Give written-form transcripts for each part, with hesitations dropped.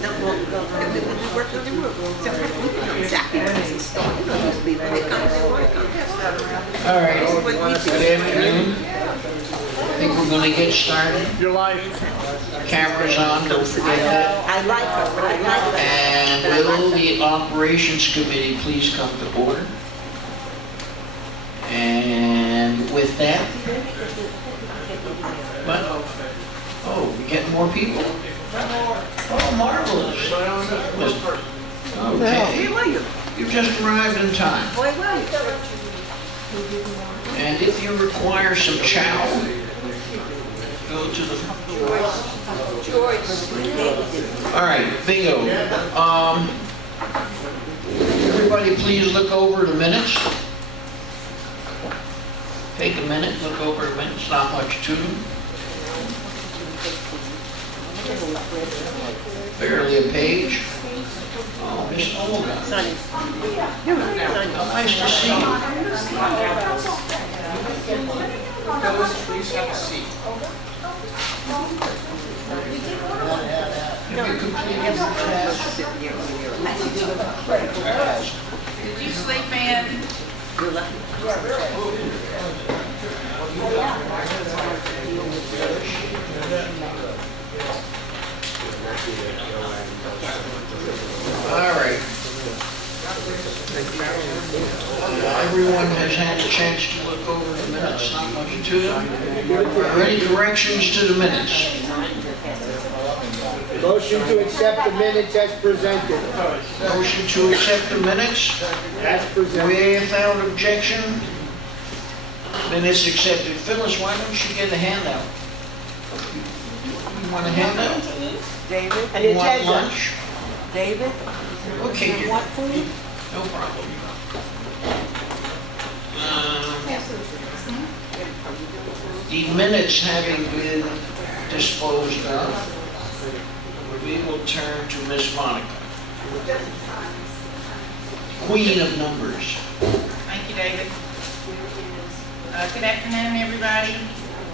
No, well, we worked on the roof. So we know exactly when it's installed. You know, usually when it comes, they work on it. All right, good afternoon. I think we're going to get started. Your life. Cameras on, don't forget that. I like her, but I like that. And will the operations committee please come to order? And with that, what? Oh, we getting more people? Oh, marvelous. Okay, Where were you? you just arrived in time. Where were you? And if you require some chow, go to the... All right, bingo. Everybody please look over the minutes. Take a minute, look over the minutes, not much to them. Barely a page. Oh, Miss Olga. Sonny. Nice to see you. Phyllis, please have a seat. Have you completed your task? Did you sleep in? You're lucky. All right. Everyone has had a chance to look over the minutes, not much to them. Are there any corrections to the minutes? Motion to accept the minutes as presented. Motion to accept the minutes As presented. without objection. Minutes accepted. Phyllis, why don't you get a handout? You want a handout? David? You want lunch? David? Okay, What food? no problem. The minutes having been disposed of, we will turn to Miss Monica, Queen of Numbers. Thank you, David. Good afternoon, everybody.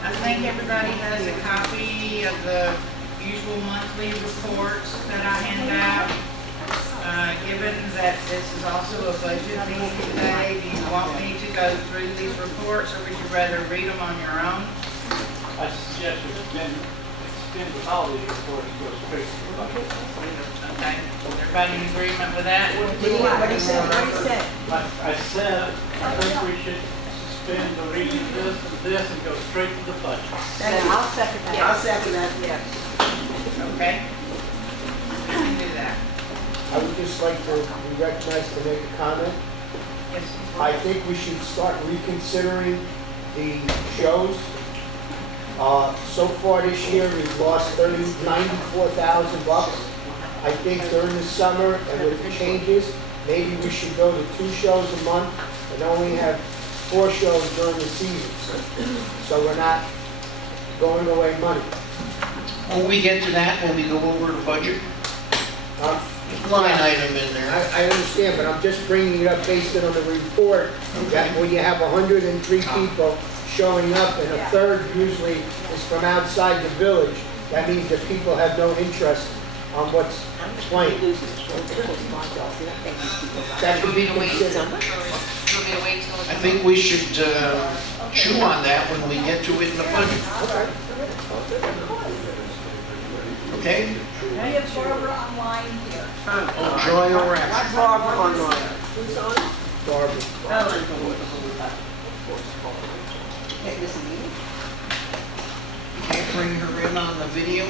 I think everybody has a copy of the usual monthly reports that I hand out. Given that this is also a budget meeting today, do you want me to go through these reports, or would you rather read them on your own? I suggest we extend the holiday report and go straight to the budget. Okay, everybody in agreement with that? What do you say? What do you say? I said, I think we should suspend the reading of this and this and go straight to the budget. I'll second that. I'll second that, yes. Okay. We can do that. I would just like to be recognized to make a comment. Yes. I think we should start reconsidering the shows. So far this year, we've lost $94,000. I think during the summer and with the changes, maybe we should go to 2 shows a month and only have 4 shows during the season. So we're not going away money. Will we get to that when we go over the budget? Line item in there. I understand, but I'm just bringing it up based on the report, that when you have 103 people showing up and a third usually is from outside the village, that means that people have no interest on what's playing. That could be considered. I think we should chew on that when we get to it in the budget. Okay? We have Barbara online here. Oh, Joy Orac. Barbara online. Who's on? Barbara. Okay, this is me. Can't bring her in on the video.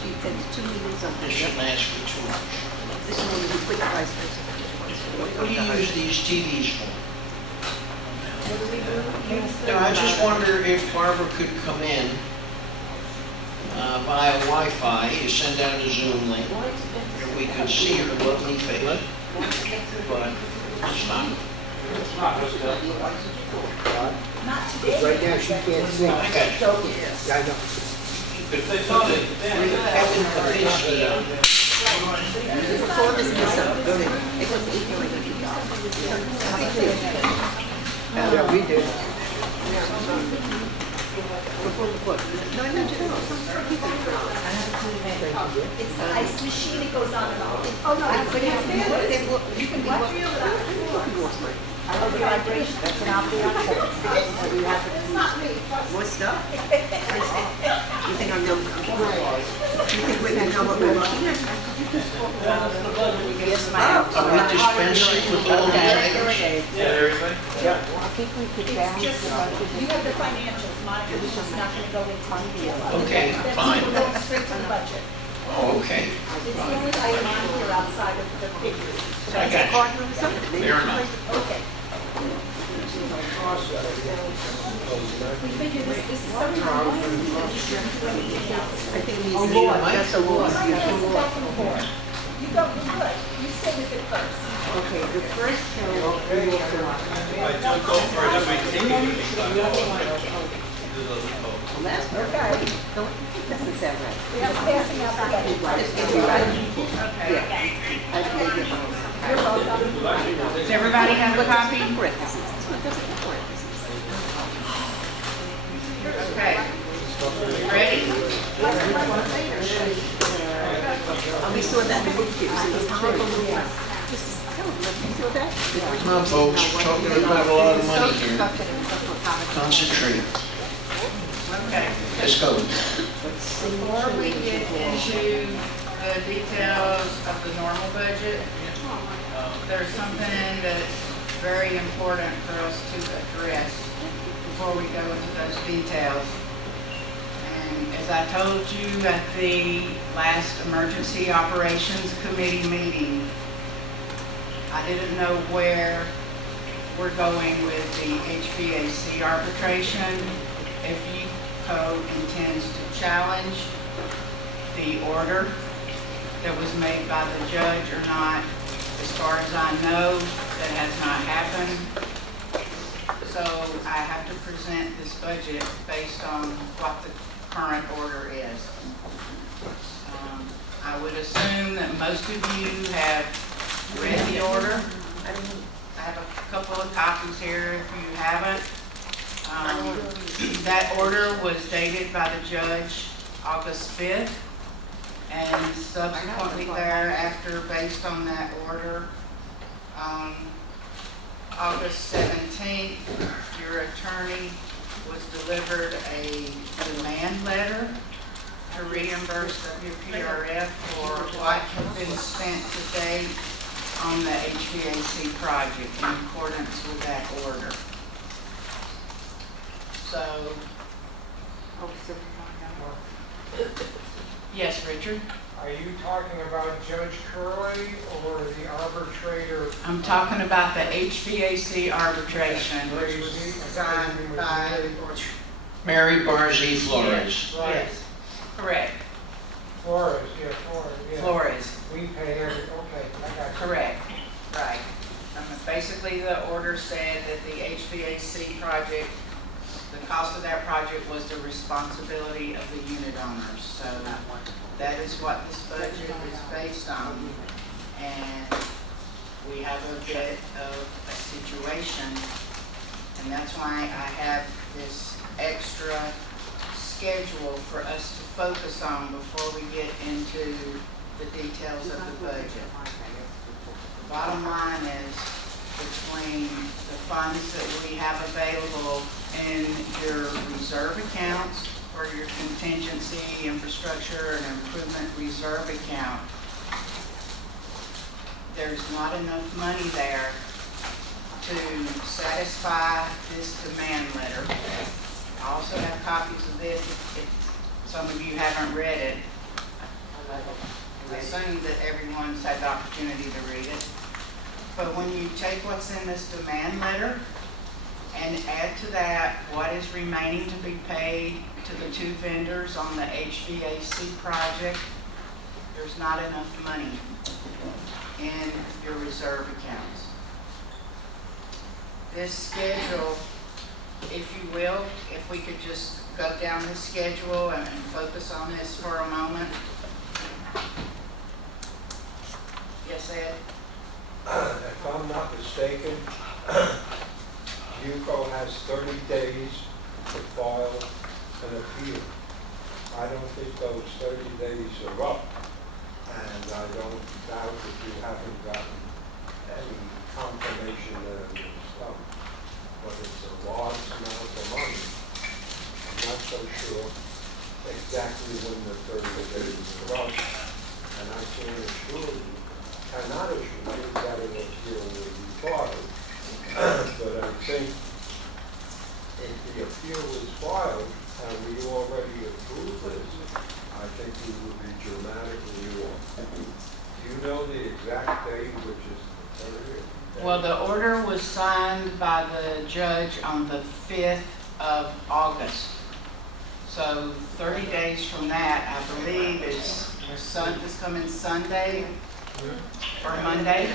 She takes 2 meetings on This this. shouldn't ask for too much. This is one of the quick prices. What do you use these TVs for? No, I just wonder if Barbara could come in via Wi-Fi, you send out a Zoom link, and we could see her lovely face. But it's not. Right now, she can't sing. I got you. Yeah, I know. If they thought it, then Kevin Kapinski on. Before this is something, it was equally. Yeah, we did. Before the court. No, I meant to know. It's the ice machine, it goes on and off. Oh, no, but you can feel it. You can What? feel it. That's an option. It's not me. More stuff? You think I'm dumb? You think women know what we're looking at? Yes, ma'am. Are we dispensing with all the items? It's just, you have the financials, Monica was just not gonna go into detail. Okay, That's fine. going straight to the budget. Oh, okay. It's the only item on here outside of the figures. I got you. Partner or something? Fair enough. Okay. We figured this is something we shouldn't do anything else. I think it needs to be, that's a law. It's back and forth. You go, you're good. You stay with it first. Okay, the first show we will come up. Well, that's perfect. Don't, doesn't sound right. We have passing out the budget. Just give me right. Okay. Yeah. I think it was. You're welcome. Does everybody have a copy? Parentheses. This one doesn't have parentheses. Okay. You ready? Oh, we saw that in the book here. So it's horrible. Just tell them, you saw that? Come on, folks, we're talking about a lot of money here. Concentrate. Okay. Let's go. Before we get into the details of the normal budget, there's something that's very important for us to address before we go into those details. And as I told you at the last Emergency Operations Committee meeting, I didn't know where we're going with the HVAC arbitration. If UCO intends to challenge the order that was made by the judge or not. As far as I know, that has not happened. So I have to present this budget based on what the current order is. I would assume that most of you have read the order. I have a couple of copies here if you haven't. That order was dated by the judge August 5th. And subsequently thereafter, based on that order, August 17th, your attorney was delivered a demand letter to reimburse WPRF for what had been spent to date on the HVAC project in accordance with that order. So, yes, Richard? Are you talking about Judge Curley or the arbitrator? I'm talking about the HVAC arbitration, which was signed by, Mary Barzee Flores. yes, correct, Flores, yeah, Flores, yeah. Flores, We pay every, okay, I got you. correct, right. Basically, the order said that the HVAC project, the cost of that project was the responsibility of the unit owners. So that is what this budget is based on. And we have a bit of a situation, and that's why I have this extra schedule for us to focus on before we get into the details of the budget. The bottom line is, between the funds that we have available in your reserve accounts or your contingency, infrastructure, and improvement reserve account, there's not enough money there to satisfy this demand letter. I also have copies of this if some of you haven't read it. I assume that everyone's had the opportunity to read it. But when you take what's in this demand letter and add to that what is remaining to be paid to the two vendors on the HVAC project, there's not enough money in your reserve accounts. This schedule, if you will, if we could just go down the schedule and focus on this for a moment. Yes, Ed? If I'm not mistaken, UCO has 30 days to file an appeal. I don't think those 30 days are up, and I don't doubt that you haven't gotten any confirmation that it was done. But it's a large amount of money. I'm not so sure exactly when the 30 days are up, and I can assure you, cannot assure you that an appeal will be filed. But I think if the appeal is filed, and we already approved this, I think we would be dramatically off. Do you know the exact date, which is the 30th? Well, the order was signed by the judge on the 5th of August. So 30 days from that, I believe, is this coming Sunday or Monday.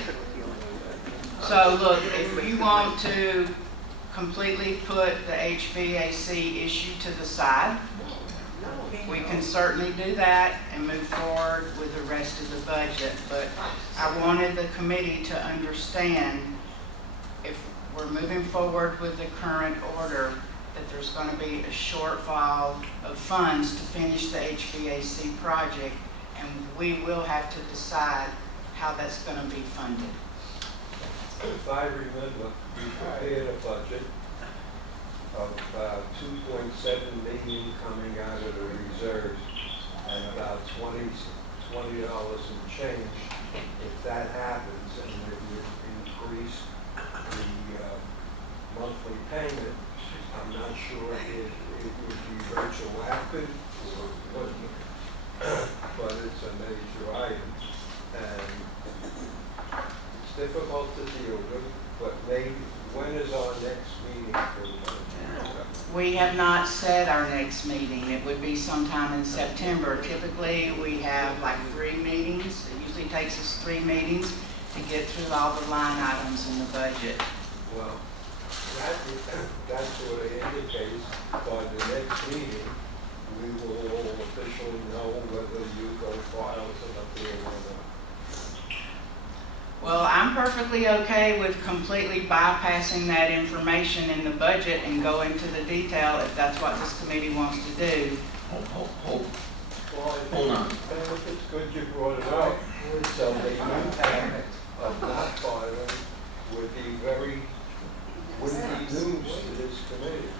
So look, if you want to completely put the HVAC issue to the side, we can certainly do that and move forward with the rest of the budget. But I wanted the committee to understand, if we're moving forward with the current order, that there's going to be a shortfall of funds to finish the HVAC project, and we will have to decide how that's going to be funded. If I remember, we prepared a budget of about $2.7 million coming out of the reserves and about $20 and change. If that happens and it would increase the monthly payment, I'm not sure if it would be retroactive or what, but it's a major item. And it's difficult to deal with, but maybe, when is our next meeting for the We have not set our next meeting. It would be sometime in September. Typically, we have like 3 meetings. It usually takes us 3 meetings to get through all the line items in the budget. Well, that sort of indicates by the next meeting, we will all officially know whether you go file an appeal or not. Well, I'm perfectly okay with completely bypassing that information in the budget and go into the detail if that's what this committee wants to do. Well, I Hold on. think it's good you brought it up. So the impact of not filing would be wouldn't be news to this committee.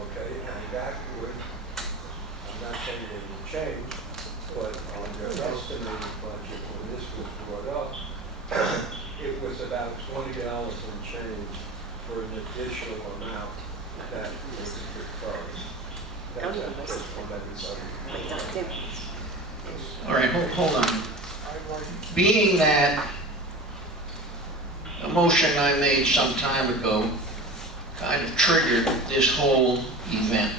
Okay, and that would, I'm not saying it will change, but on your estimated budget, when this was brought up, it was about $20 and change for an additional amount that was deferred. That's just from everybody. All right, hold on. Being that a motion I made some time ago kind of triggered this whole event,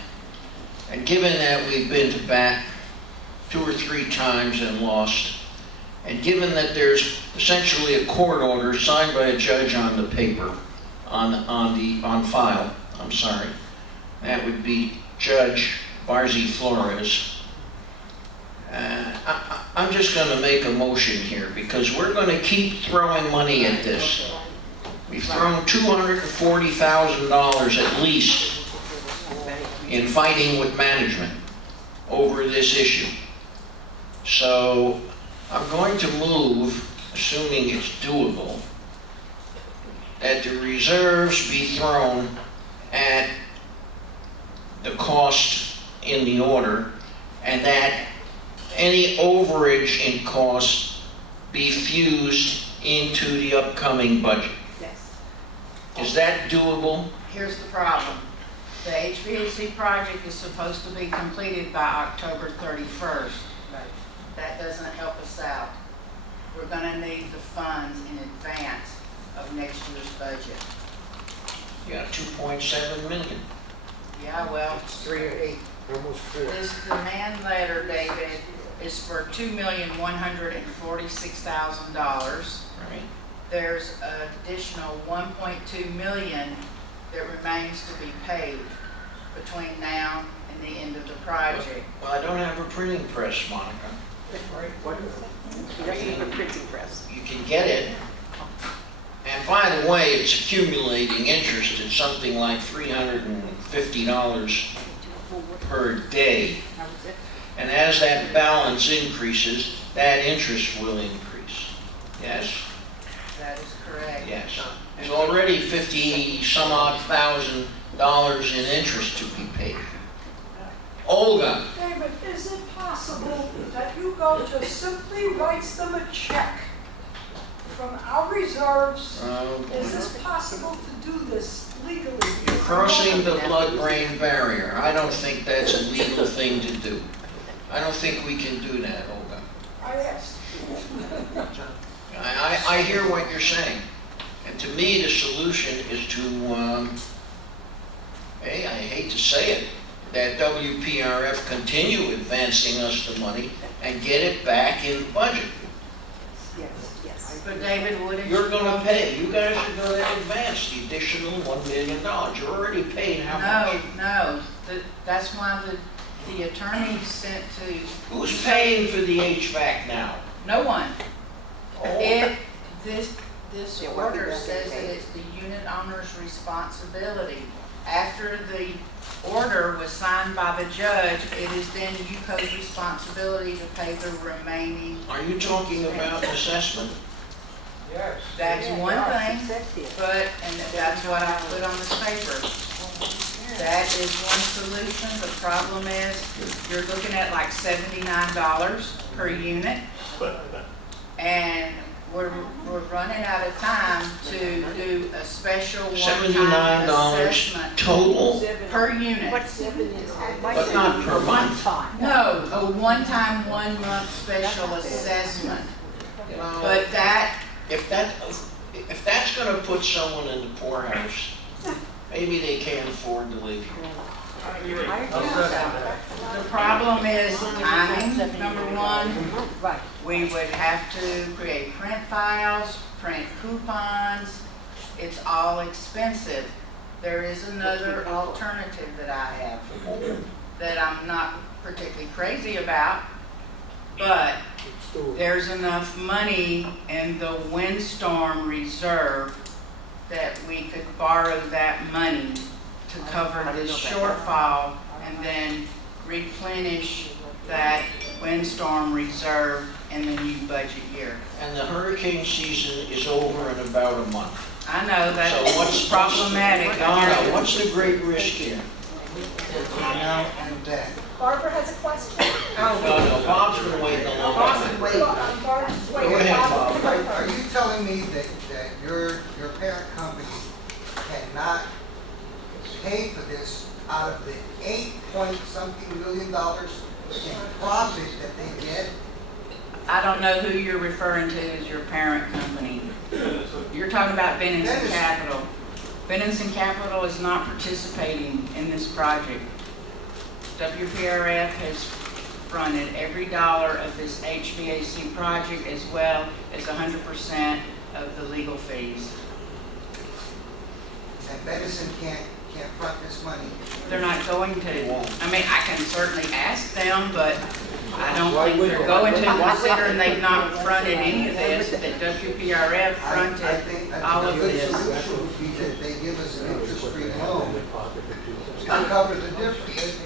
and given that we've been to bat 2 or 3 times and lost, and given that there's essentially a court order signed by a judge on the paper, on file, I'm sorry, that would be Judge Barzi Flores. I'm just going to make a motion here because we're going to keep throwing money at this. We've thrown $240,000 at least in fighting with management over this issue. So I'm going to move, assuming it's doable, that the reserves be thrown at the cost in the order, and that any overage in cost be fused into the upcoming budget. Yes. Is that doable? Here's the problem. The HVAC project is supposed to be completed by October 31st. That doesn't help us out. We're going to need the funds in advance of next year's budget. You got 2.7 million. Yeah, well, It's 3 or 8, almost 4. this demand letter, David, is for $2,146,000. Right. There's an additional $1.2 million that remains to be paid between now and the end of the project. Well, I don't have a printing press, Monica. He doesn't have a printing press. You can get it. And by the way, it's accumulating interest at something like $350 per day. And as that balance increases, that interest will increase. Yes? That is correct. Yes. There's already 50 some odd $1,000 in interest to be paid. Olga, David, is it possible that Hugo just simply writes them a check from our reserves? Is this possible to do this legally? you're crossing the blood-brain barrier. I don't think that's a legal thing to do. I don't think we can do that, Olga. I asked. I hear what you're saying. And to me, the solution is to, hey, I hate to say it, that WPRF continue advancing us the money and get it back in the budget. Yes. But David, wouldn't You're gonna pay, you guys are gonna advance the additional $1 million. You're already paid how much? No, that's why the attorney sent to, Who's paying for the HVAC now? no one. Oh, If this Yeah, what order did that says get that paid? it's the unit owner's responsibility. After the order was signed by the judge, it is then UCO's responsibility to pay the remaining. Are you talking about assessment? Yes. That's one thing, but, and that's what I put on this paper. That is one solution. The problem is, you're looking at like $79 per unit. And we're running out of time to do a special one-time $79 assessment total, per unit. but not per month. No, a one-time, 1 month special assessment. But that, If that's gonna put someone in the poorhouse, maybe they can't afford to live here. the problem is timing, number one. We would have to create print files, print coupons. It's all expensive. There is another alternative that I have that I'm not particularly crazy about, but there's enough money in the windstorm reserve that we could borrow that money to cover this shortfall and then replenish that windstorm reserve in the new budget year. And the hurricane season is over in about a month. I know So what's that's problematic. Donna, what's the great risk here? Now and then. Barbara has a question. No, Bob's been waiting a long time. Barbara's Go waiting. ahead, Bob. Are you telling me that your parent company cannot pay for this out of the $8-point-something million in profit that they get? I don't know who you're referring to as your parent company. You're talking about Benenson Capital. Benenson Capital is not participating in this project. WPRF has fronted every dollar of this HVAC project as well as 100% of the legal fees. And Benison can't front this money? They're not going to. I mean, I can certainly ask them, but I don't think they're going to, considering they've not fronted any of this, that WPRF fronted all of I think this. a good solution would be that they give us an interest-free loan to cover the difference.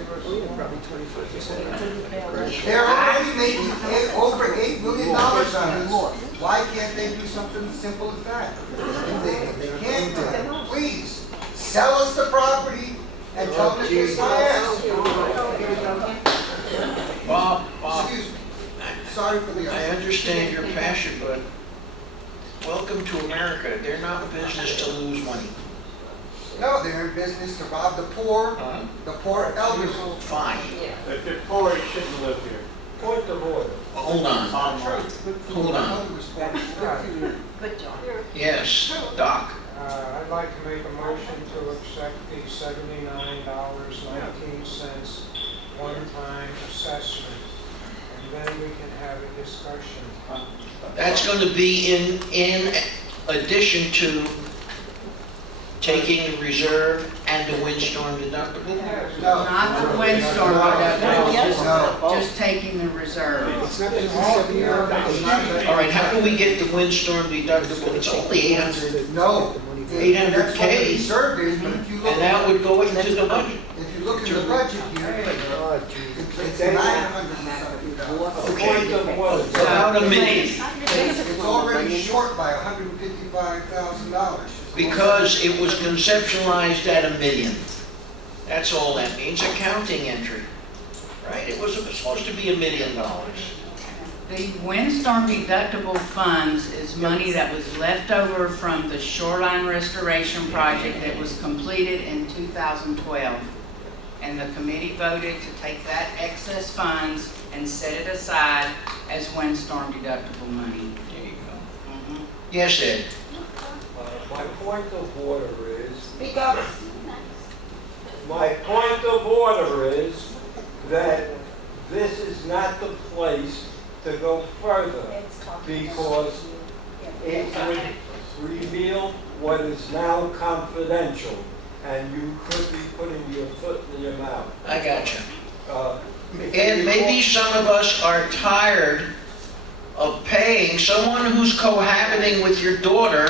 They're already making over $8 million on this. Why can't they do something simple as that? If they can't do it, please, sell us the property and tell them to kiss my ass. Bob, Excuse me, sorry for the... I understand your passion, but welcome to America. They're not in business to lose money. No, they're in business to rob the poor elderly. Fine. If you're poor, you shouldn't live here. Point of order. Hold on. Hold on. Good job. Yes, Doc. I'd like to make a motion to accept the $79.19 one-time assessment, and then we can have a discussion. That's going to be in addition to taking the reserve and the windstorm deductible? Not the windstorm deductible, just taking the reserve. All right, how can we get the windstorm deductible? It's only 800, No. 800K. That's what the reserve is, but if you look... and that would go into the budget. If you look at the budget here, It's not $170. Point of order. About a million. It's already short by $155,000. Because it was conceptualized at $1 million. That's all that means, accounting entry. Right? It was supposed to be $1 million. The windstorm deductible funds is money that was left over from the shoreline restoration project that was completed in 2012. And the committee voted to take that excess funds and set it aside as windstorm deductible money. There you go. Yes, Ed? My point of order is, Speak up. my point of order is that this is not the place to go further because it would reveal what is now confidential and you could be putting your foot in your mouth. I gotcha. If And you maybe some of us are tired of paying someone who's cohabiting with your daughter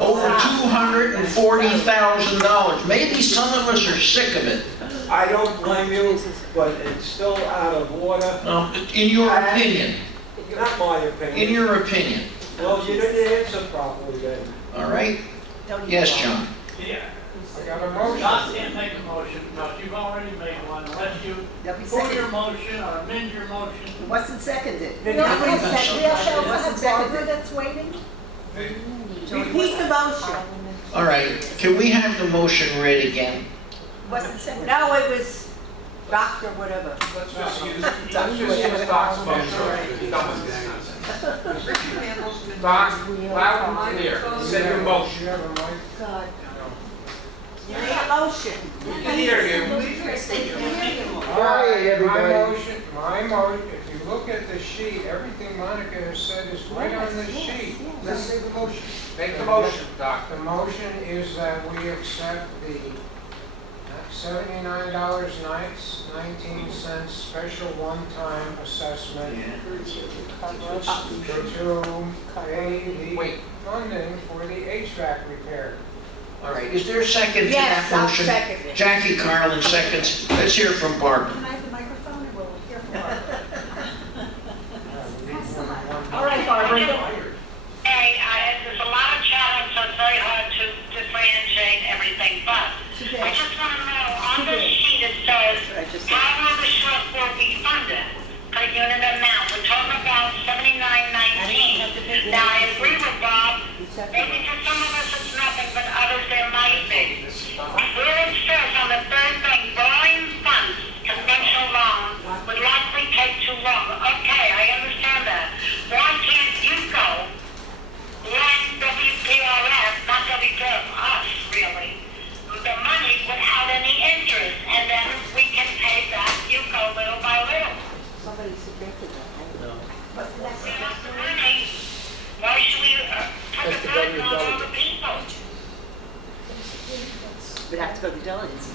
over $240,000. Maybe some of us are sick of it. I don't blame you, but it's still out of order. In your opinion. Not my opinion. In your opinion. Well, you didn't answer properly then. All right? Yes, John. Yeah. I got a motion. John can't make a motion because you've already made one unless you That'll be pull your seconded. motion or amend your motion. It wasn't seconded. We also have Wasn't Barbara seconded. that's waiting. Repeat the motion. All right. Can we have the motion read again? Wasn't seconded. No, it was Dr. whatever. Let's just use Doc's motion. Doc, loud and clear. Say your motion. God. You made a motion. We can hear you. My motion, if you look at the sheet, everything Monica has said is right on the sheet. Let's say the motion. Make the motion, Doc. The motion is that we accept the $79.19 special one-time assessment to pay the funding for the HVAC repair. All right. Is there a second to Yes, that I'll motion? second it. Jackie Carlin seconds. Let's hear from Barbara. Can I have the microphone or will we hear from Barbara? All right, Barbara. Hey, there's a lot of challenge, so it's very hard to differentiate everything, but I just want to know, on the sheet it says, how will the shortfall be funded per unit amount? We're talking about $79.19. Now, I agree with Bob, maybe to some of us it's nothing, but others there might be. Where it says on the third thing, borrowing funds, conventional loan, would likely take too long. Okay, I understand that. Why can't you go lend WPRF, not WPRF, us really, the money without any interest, and then we can pay back UCO little by little? Somebody suggested that. We have the money. Why should we put the burden on all the people? We'd have to go to diligence.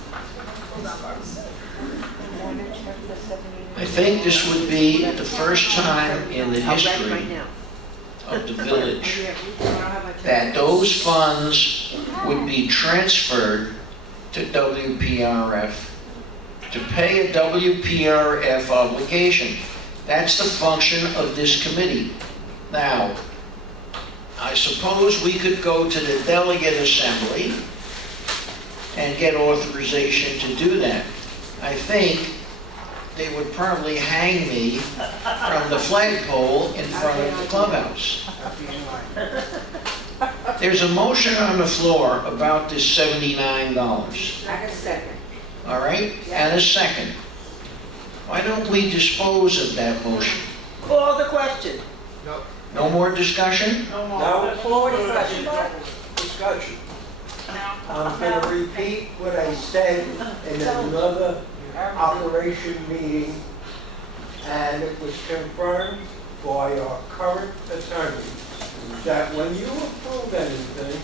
I think this would be the first time in the I'll read it right history now. of the village that those funds would be transferred to WPRF to pay a WPRF obligation. That's the function of this committee. Now, I suppose we could go to the delegate assembly and get authorization to do that. I think they would probably hang me from the flagpole in front of the clubhouse. There's a motion on the floor about this $79. I can second. All right? And a second. Why don't we dispose of that motion? Call the question. No more discussion? No more. No. Let's Floor do it. discussion. Discussion. I'm going to repeat what I said in another operation meeting, and it was confirmed by our current attorney that when you approve anything,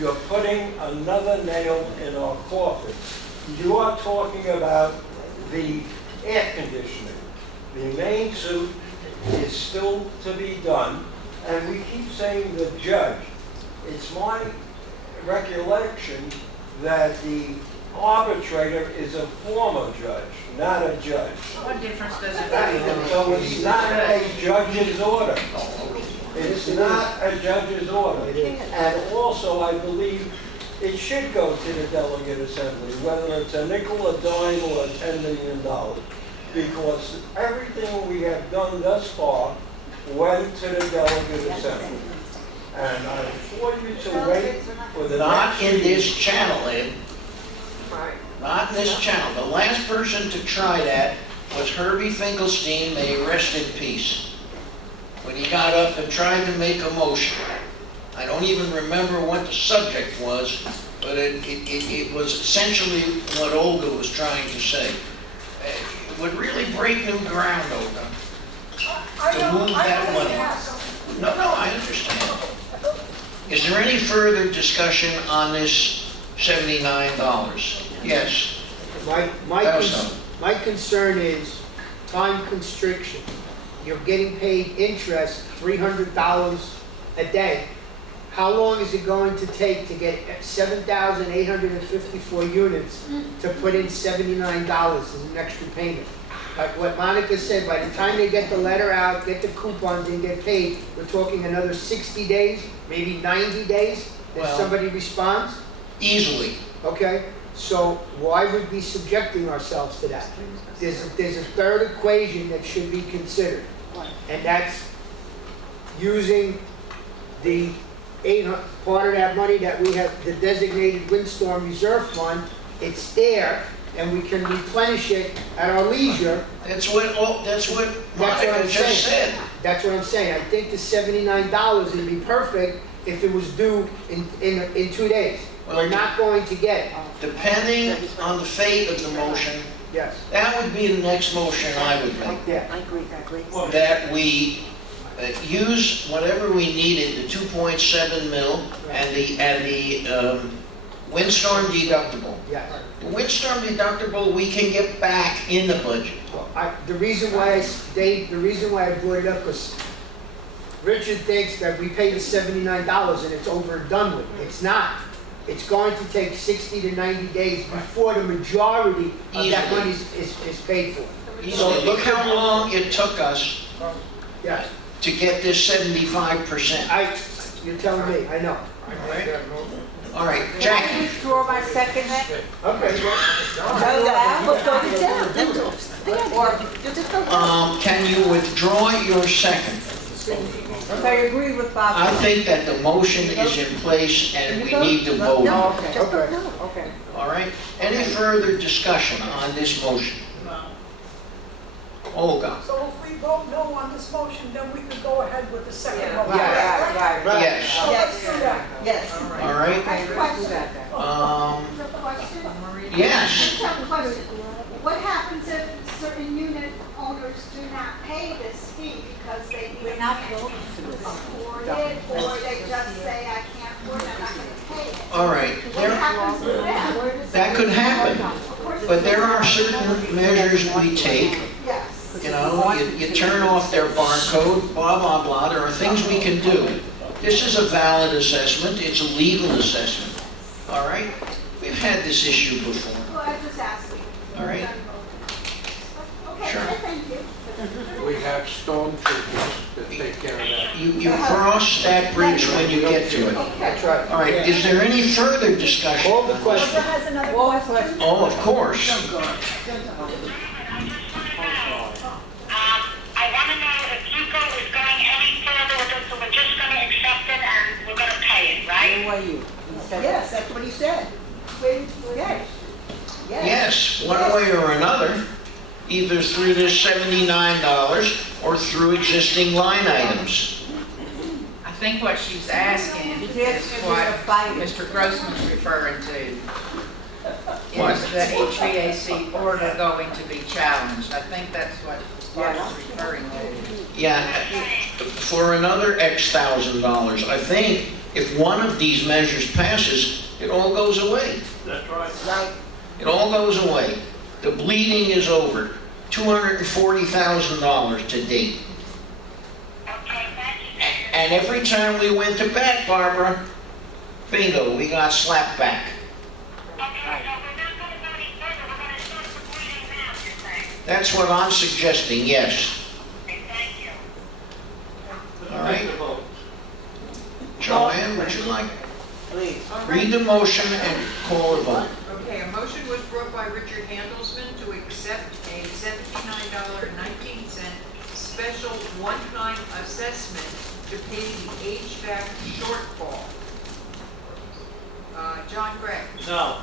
you're putting another nail in our coffin. You are talking about the air conditioning. The main suit is still to be done, and we keep saying the judge. It's my recollection that the arbitrator is a former judge, not a judge. What difference does it make? So it's not a judge's order. It's not a judge's order. And also, I believe it should go to the delegate assembly, whether it's a nickel, a dime, or $10 million. Because everything we have done thus far went to the delegate assembly. And I implore you to wait for the Not next in this meeting. channel, Ed. Not in this channel. The last person to try that was Herbie Finkelstein, may he rest in peace. When he got up and tried to make a motion. I don't even remember what the subject was, but it was essentially what Olga was trying to say. It would really break new ground, Olga, to move that money. No, I understand. Is there any further discussion on this $79? Yes. My concern is time constriction. You're getting paid interest, $300 a day. How long is it going to take to get 7,854 units to put in $79 as an extra payment? Like what Monica said, by the time they get the letter out, get the coupons and get paid, we're talking another 60 days, maybe 90 days, that Well- somebody responds? Easily. Okay, so why would we be subjecting ourselves to that? There's a third equation that should be considered, and that's using the part of that money that we have, the designated windstorm reserve fund. It's there, and we can replenish it at our leisure. That's what Monica just said. That's what I'm saying. I think the $79 would be perfect if it was due in 2 days. We're not going to get it. Depending on the fate of the motion, Yes. that would be the next motion I would make. Yeah. I agree. That we use whatever we needed, the 2.7 mil and the windstorm deductible. Yes. The windstorm deductible we can get back in the budget. Well, the reason why I brought it up was Richard thinks that we pay the $79 and it's over and done with. It's not. It's going to take 60 to 90 days before the majority of that Easily. money is paid for. So look how long it took us Yes. to get this 75%. You're telling me, I know. All right, Jackie. Withdraw my second then? Okay. No, that will go to down. That's all. Or you just don't. Can you withdraw your second? If I agree with Bob. I think that the motion is in place and we need to vote. No, Okay. just don't know. Okay. All right? Any further discussion on this motion? Olga? So if we vote no on this motion, then we could go ahead with the second motion. Right. Yes. So let's do that. Yes. All right? I have a question. Yes. I have a question. What happens if certain unit owners do not pay this fee because they We're either not can't voting for this. afford it, or they just say, I can't afford it, I'm not gonna pay it? All right. What happens to that? That could happen, but there are certain measures we take. Yes. You know, you turn off their barcode, blah, blah, blah. There are things we can do. This is a valid assessment. It's a legal assessment. All right? We've had this issue before. Well, I'm just asking. All right. Okay, Sure. thank you. We have stormtroopers that take care of that. You cross that bridge when you get to it. That's right. All right, is there any further discussion? All the questions. Has another Well, question. Oh, of course. I want to know if Hugo is going any further with this, so we're just going to accept it and we're going to pay it, right? Who are you? He said yes, that's what he said. Yes. Yes, one way or another, either through this $79 or through existing line items. I think what she's asking is what Mr. Grossman's referring to. What? Is the HVAC order going to be challenged? I think that's what Barb's referring to. Yeah, for another X thousand dollars. I think if one of these measures passes, it all goes away. That's right. Right. It all goes away. The bleeding is over. $240,000 to date. Okay, thank you. And every time we went to bat, Barbara, bingo, we got slapped back. Okay, so we're not going That's what I'm suggesting, yes. Okay, thank you. All right? Joanne, would you like, Please. read the motion and call a vote? Okay, a motion was brought by Richard Handelsman to accept a $79.19 special one-time assessment to pay the HVAC shortfall. John Gregg. No.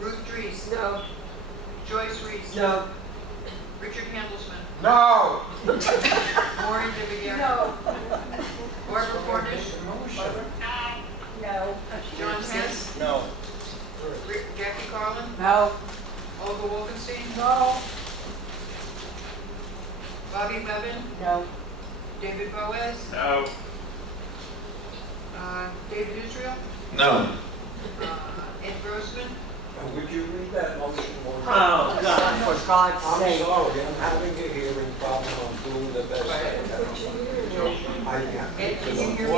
Ruth Dries. No. Joyce Reese. No. Richard Handelsman. No. Maureen DeViere. No. Barbara Cornish. No. John Hess. No. Jackie Carlin. No. Olga Wolfenstein. No. Bobby Bevan. No. David Boaz. No. David Israel. No. Ed Grossman. Would you read that motion one more? Oh, God, for God's I'm sake. sorry, I'm having a hearing problem, I'm doing the best I can. I Ed, can you hear me?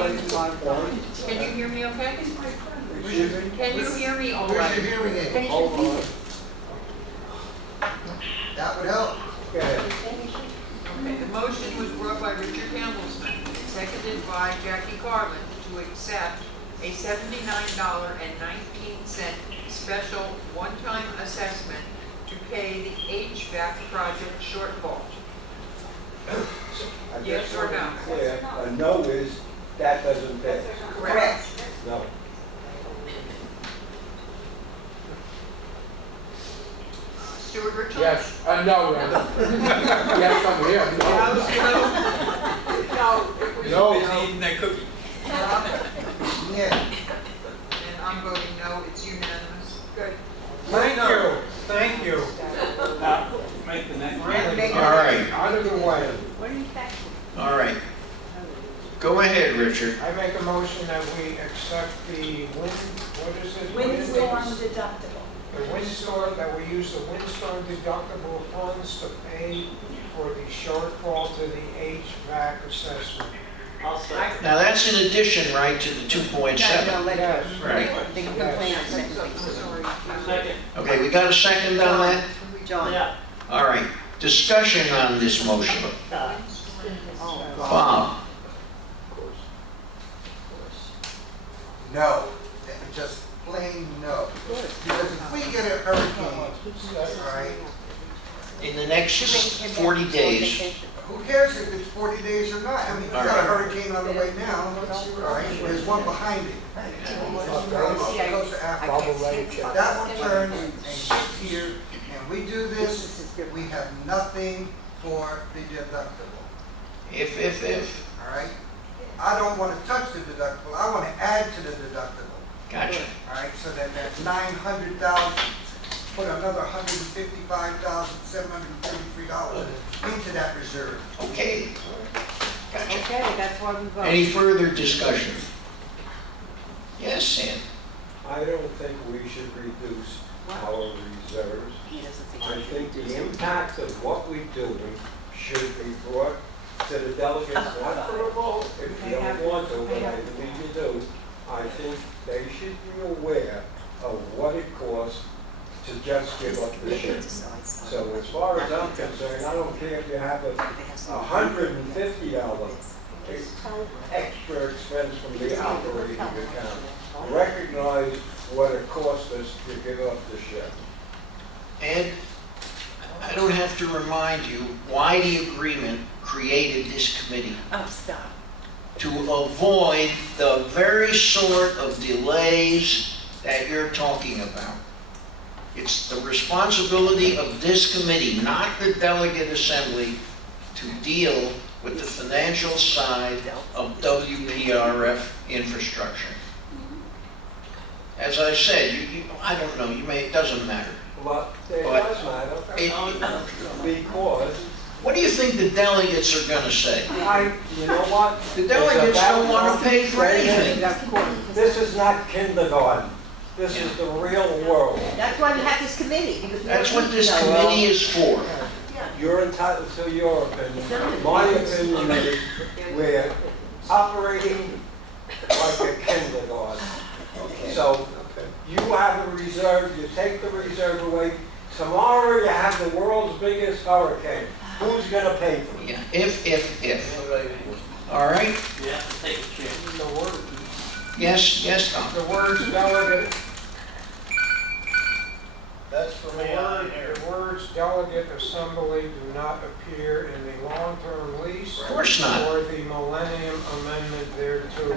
Can you hear me okay? Excuse me? Can you hear me all Where's right? your hearing aid? Hold on. That would help. Go ahead. Okay, the motion was brought by Richard Handelsman, seconded by Jackie Carlin, to accept a $79.19 special one-time assessment to pay the HVAC project shortfall. I Yes just or want to no? be clear, a no is, that doesn't pass. Correct. No. Stuart Richard? Yes, no, yes, I'm here, no. No. Yeah. And I'm voting no, it's unanimous. Good. Thank you. Make the next. All right, Out of the way. all right. Go ahead, Richard. I make a motion that we accept the what is it? Windstorm deductible. The windstorm, that we use the windstorm deductible funds to pay for the shortfall to the HVAC assessment. I'll second. Now, that's in addition, right, to the 2.7? Yes. Right. They can complain on second. Second. Okay, we got a second on that? John. Yeah. All right, discussion on this motion. Oh, God. Bob? No. Just plain no. Because if we get a hurricane, all right, In the next 40 days, who cares if it's 40 days or not? I mean, we've got a All right. hurricane on the way now, all right, there's one behind it. Goes to Africa. If that one turns and gets here, and we do this, we have nothing for the deductible, if, all right? I don't want to touch the deductible, I want to add to the deductible, gotcha. all right? So that 900,000, put another $155,733 into that reserve. Okay. Gotcha. Okay, that's why we vote. Any further discussion? Yes, Sam? I don't think we should reduce our reserves. He doesn't think I we think should do the it. impact of what we're doing should be brought to the delegates, not for a vote, if you don't want to, but I believe you do. I think they should be aware of what it costs to just give up the ship. So as far as I'm concerned, I don't care if you have a $150 extra expense from the operating account. Recognize what it costs us to give up the ship. Ed, I don't have to remind you why the agreement created this committee. Oh, stop. To avoid the very sort of delays that you're talking about. It's the responsibility of this committee, not the delegate assembly, to deal with the financial side of WPRF infrastructure. As I said, I don't know, it doesn't matter. But it But does matter, it- because What do you think the delegates are gonna say? you know what? The delegates don't want to pay for anything. This is not kindergarten. This is the real world. That's why we have this committee. because we That's don't what need this to know. committee is for. You're entitled to your opinion. My opinion is we're operating like a kindergarten. So you have a reserve, you take the reserve away Tomorrow you have the world's biggest hurricane. Who's gonna pay for it? Yeah, if. All right? You have to take a chance. The word, Yes, Tom. the words delegate, That's for me out here. the words delegate assembly do not appear in the long-term lease. Of course not. Or the millennium amendment thereto.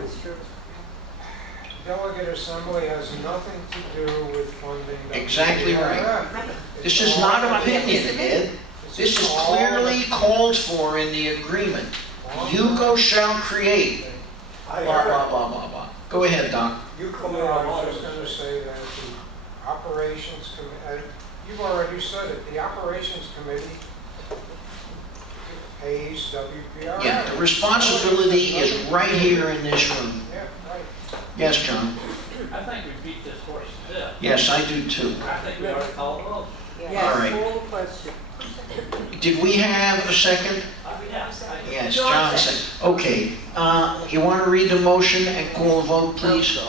Delegate assembly has nothing to do with funding. Exactly right. WPRF. This is not an opinion, Ed. This is clearly called for in the agreement. Hugo shall create, I blah, heard, blah, blah, blah, blah. Go ahead, Doc. you come in No, I on was just gonna say that the operations committee, you've already said it, the operations committee pays WPRF. Yeah, the responsibility is right here in this room. Yeah, right. Yes, John? I think we beat this horse to death. Yes, I do too. I think we ought to call it a vote. All right. Did we have a second? Yeah. Yes, John said. Okay, you want to read the motion and call a vote, please?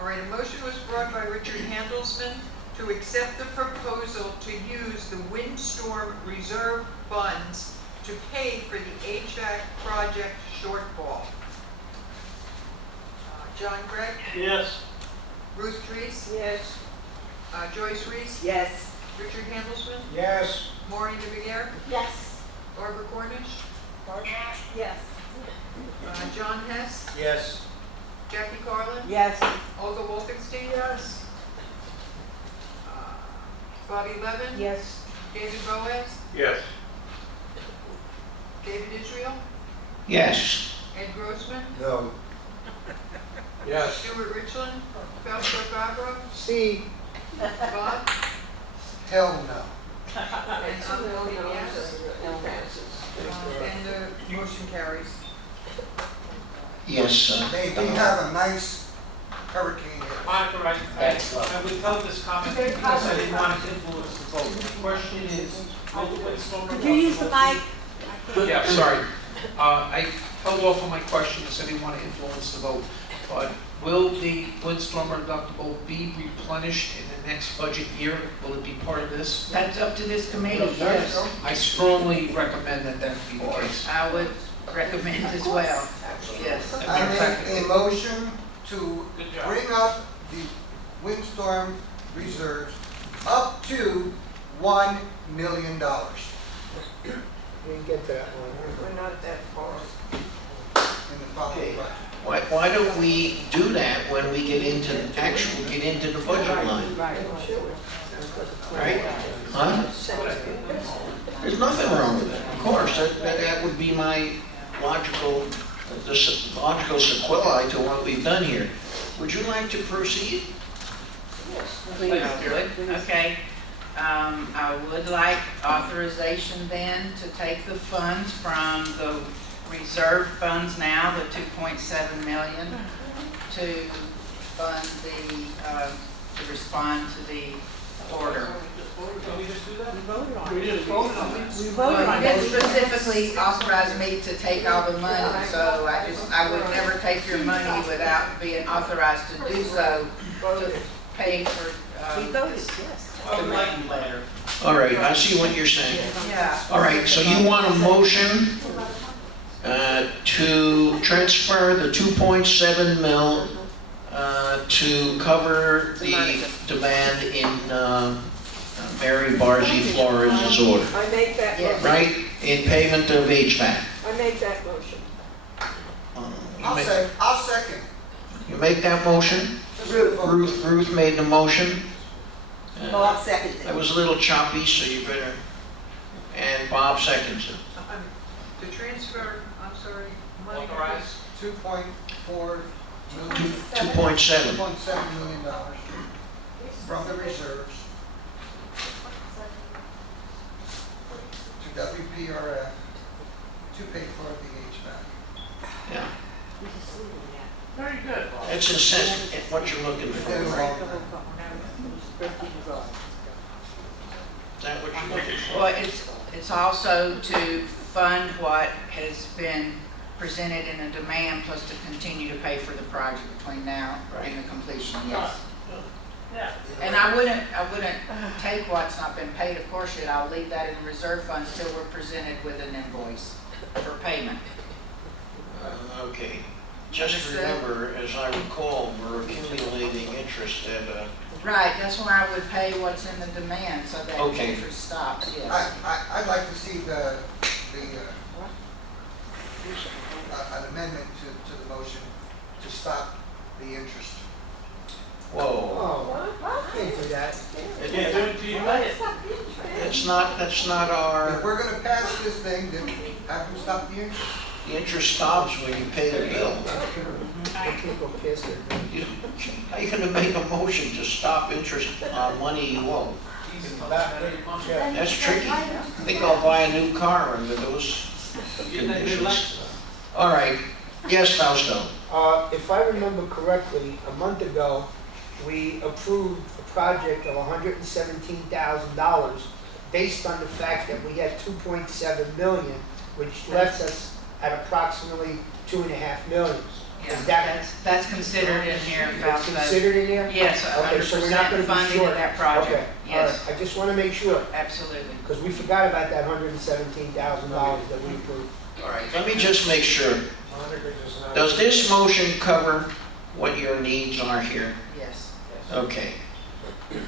All right, a motion was brought by Richard Handelsman to accept the proposal to use the windstorm reserve funds to pay for the HVAC project shortfall. John Gregg, Yes. Ruth Reese, Yes. Joyce Reese, Yes. Richard Handelsman, Yes, Maureen DeViguer, Yes. Barbara Cornish, Yes. John Hess, Yes. Jackie Carlin, Yes. Olga Wolfenstein. Yes. Bobby Levin. Yes. David Boaz. Yes. David Israel. Yes. Ed Grossman. No. yes. Stuart Richland. Fausto Fabro. See, Bob. Hell no. And I'm voting yes. And the motion carries. Yes, They have a nice hurricane here. Monica, I would tell this comment because I didn't want to influence the vote. The question is, will the windstorm... Could you use the mic? Yeah, sorry. I held off on my question because I didn't want to influence the vote. But will the windstorm deductible be replenished in the next budget year? Will it be part of this? That's up to this committee, yes. I strongly recommend that that be the case. I would recommend as well, yes. I make a motion to Good job. bring up the windstorm reserves up to $1 million. we didn't get to that one. We're not that far. In the following budget. why don't we do that when we get into, get into the budget line? Right? Huh? There's nothing wrong with it. Of course, that would be my logical sequelae to what we've done here. Would you like to proceed? Okay. I would like authorization then to take the funds from the reserve funds now, the 2.7 million, to fund to respond to the order. Can we just do that? We just voted on it. We voted Well, on you didn't it. specifically authorize me to take all the money, so I would never take your money without being authorized to do so, to pay for, We voted, yes. Enlighten later. All right, I see what you're saying. yeah. All right, so you want a motion to transfer the 2.7 mil to cover the demand in Mary Barzey Flores' order, I make that Yes. motion. right? In payment of HVAC. I make that motion. I'll second. You make that motion? Ruth. Ruth made the motion. Oh, I'll second That it. was a little choppy, so you better, and Bob seconds it. To transfer, I'm sorry, money. Authorize. $2.4 million. 2.7. $2.7 million from the reserves to WPRF to pay for the HVAC. Yeah, Very good, Bob. it's in sense what you're looking for, right? Is that what you're looking for? Well, it's also to fund what has been presented in a demand, plus to continue to pay for the project between now and the completion, yes. Yeah. And I wouldn't take what's not been paid, of course, I'll leave that in the reserve funds till we're presented with an invoice for payment. Okay. Just Understood? remember, as I recall, we're accumulating interest at Right, that's why I would pay what's in the demand, so that Okay. interest stops, yes. I'd like to see an amendment to the motion to stop the interest. whoa. Oh, I can't do that. Can't do it till you pay it. That's not If our, we're gonna pass this thing, then have them stop the interest. the interest stops when you pay the bill. I can't go past it. How are you gonna make a motion to stop interest on money you owe? That's tricky. I think I'll buy a new car under those conditions. All right, yes, Fausto. If I remember correctly, a month ago, we approved a project of $117,000 based on the fact that we had 2.7 million, which left us at approximately 2.5 million. Yeah, Is that that's considered in here, Fausto. considered in here? Yes, Okay, so we're not 100% gonna be funding short. of that project, Okay, all yes, right. I just want to make sure, absolutely. because we forgot about that $117,000 that we approved. All right, let me just make sure. Monica does not. Does this motion cover what your needs are here? Yes. Okay.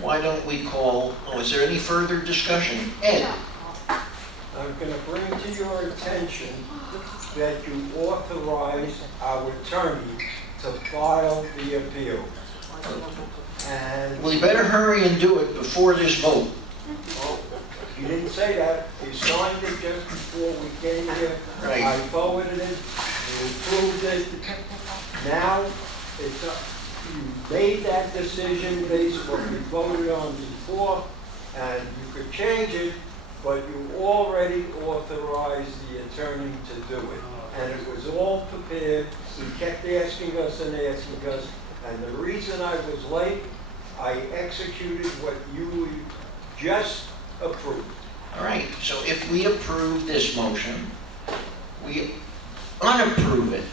Why don't we call, is there any further discussion? Ed? I'm going to bring to your attention that you authorize our attorney to file the appeal. And We better hurry and do it before this vote. you didn't say that. You signed it just before we came here. Right. I forwarded it. You approved it. Now, it's up. You made that decision based on what we voted on before, and you could change it, but you already authorized the attorney to do it. And it was all prepared. He kept asking us, and the reason I was late, I executed what you just approved. All right, so if we approve this motion, we unapprove it.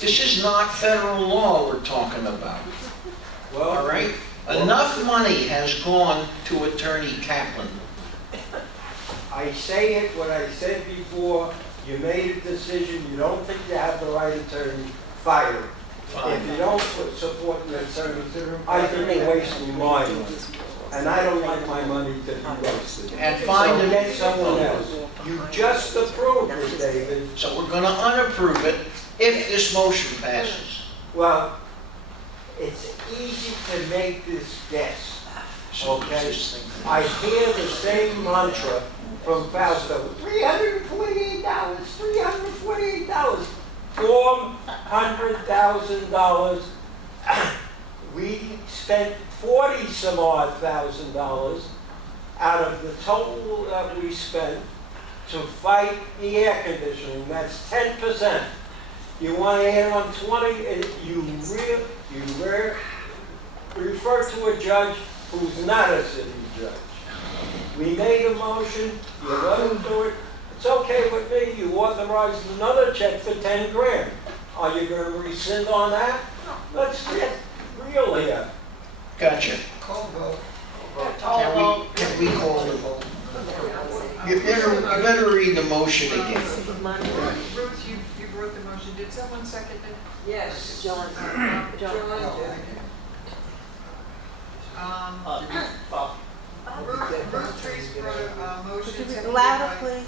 This is not federal law we're talking about, Well, all right? Enough money has gone to Attorney Kaplan. I say it what I said before. You made a decision. You don't think you have the right attorney. Fire him. Fine. If you don't support an attorney, I think you're wasting my money. And I don't like my money to be wasted. And find So it. get someone else. You just approved it, David. So we're gonna unapprove it if this motion passes. Well, it's easy to make this guess, okay? I hear the same mantra from Fausto, $348, $348, $400,000. We spent 40 some odd $1,000 out of the total that we spent to fight the air conditioning. That's 10%. You want to add on 20, and you refer to a judge who's not a city judge. We made a motion, you let him do it. It's okay with me. You authorized another check for 10 grand. Are you going to rescind on that? Let's get real here. Gotcha. Call vote. Can we call the vote? You better read the motion again. Ruth, you brought the motion. Did someone second it? Yes, John. Ruth Dries brought a motion, seconded Louder, by... please.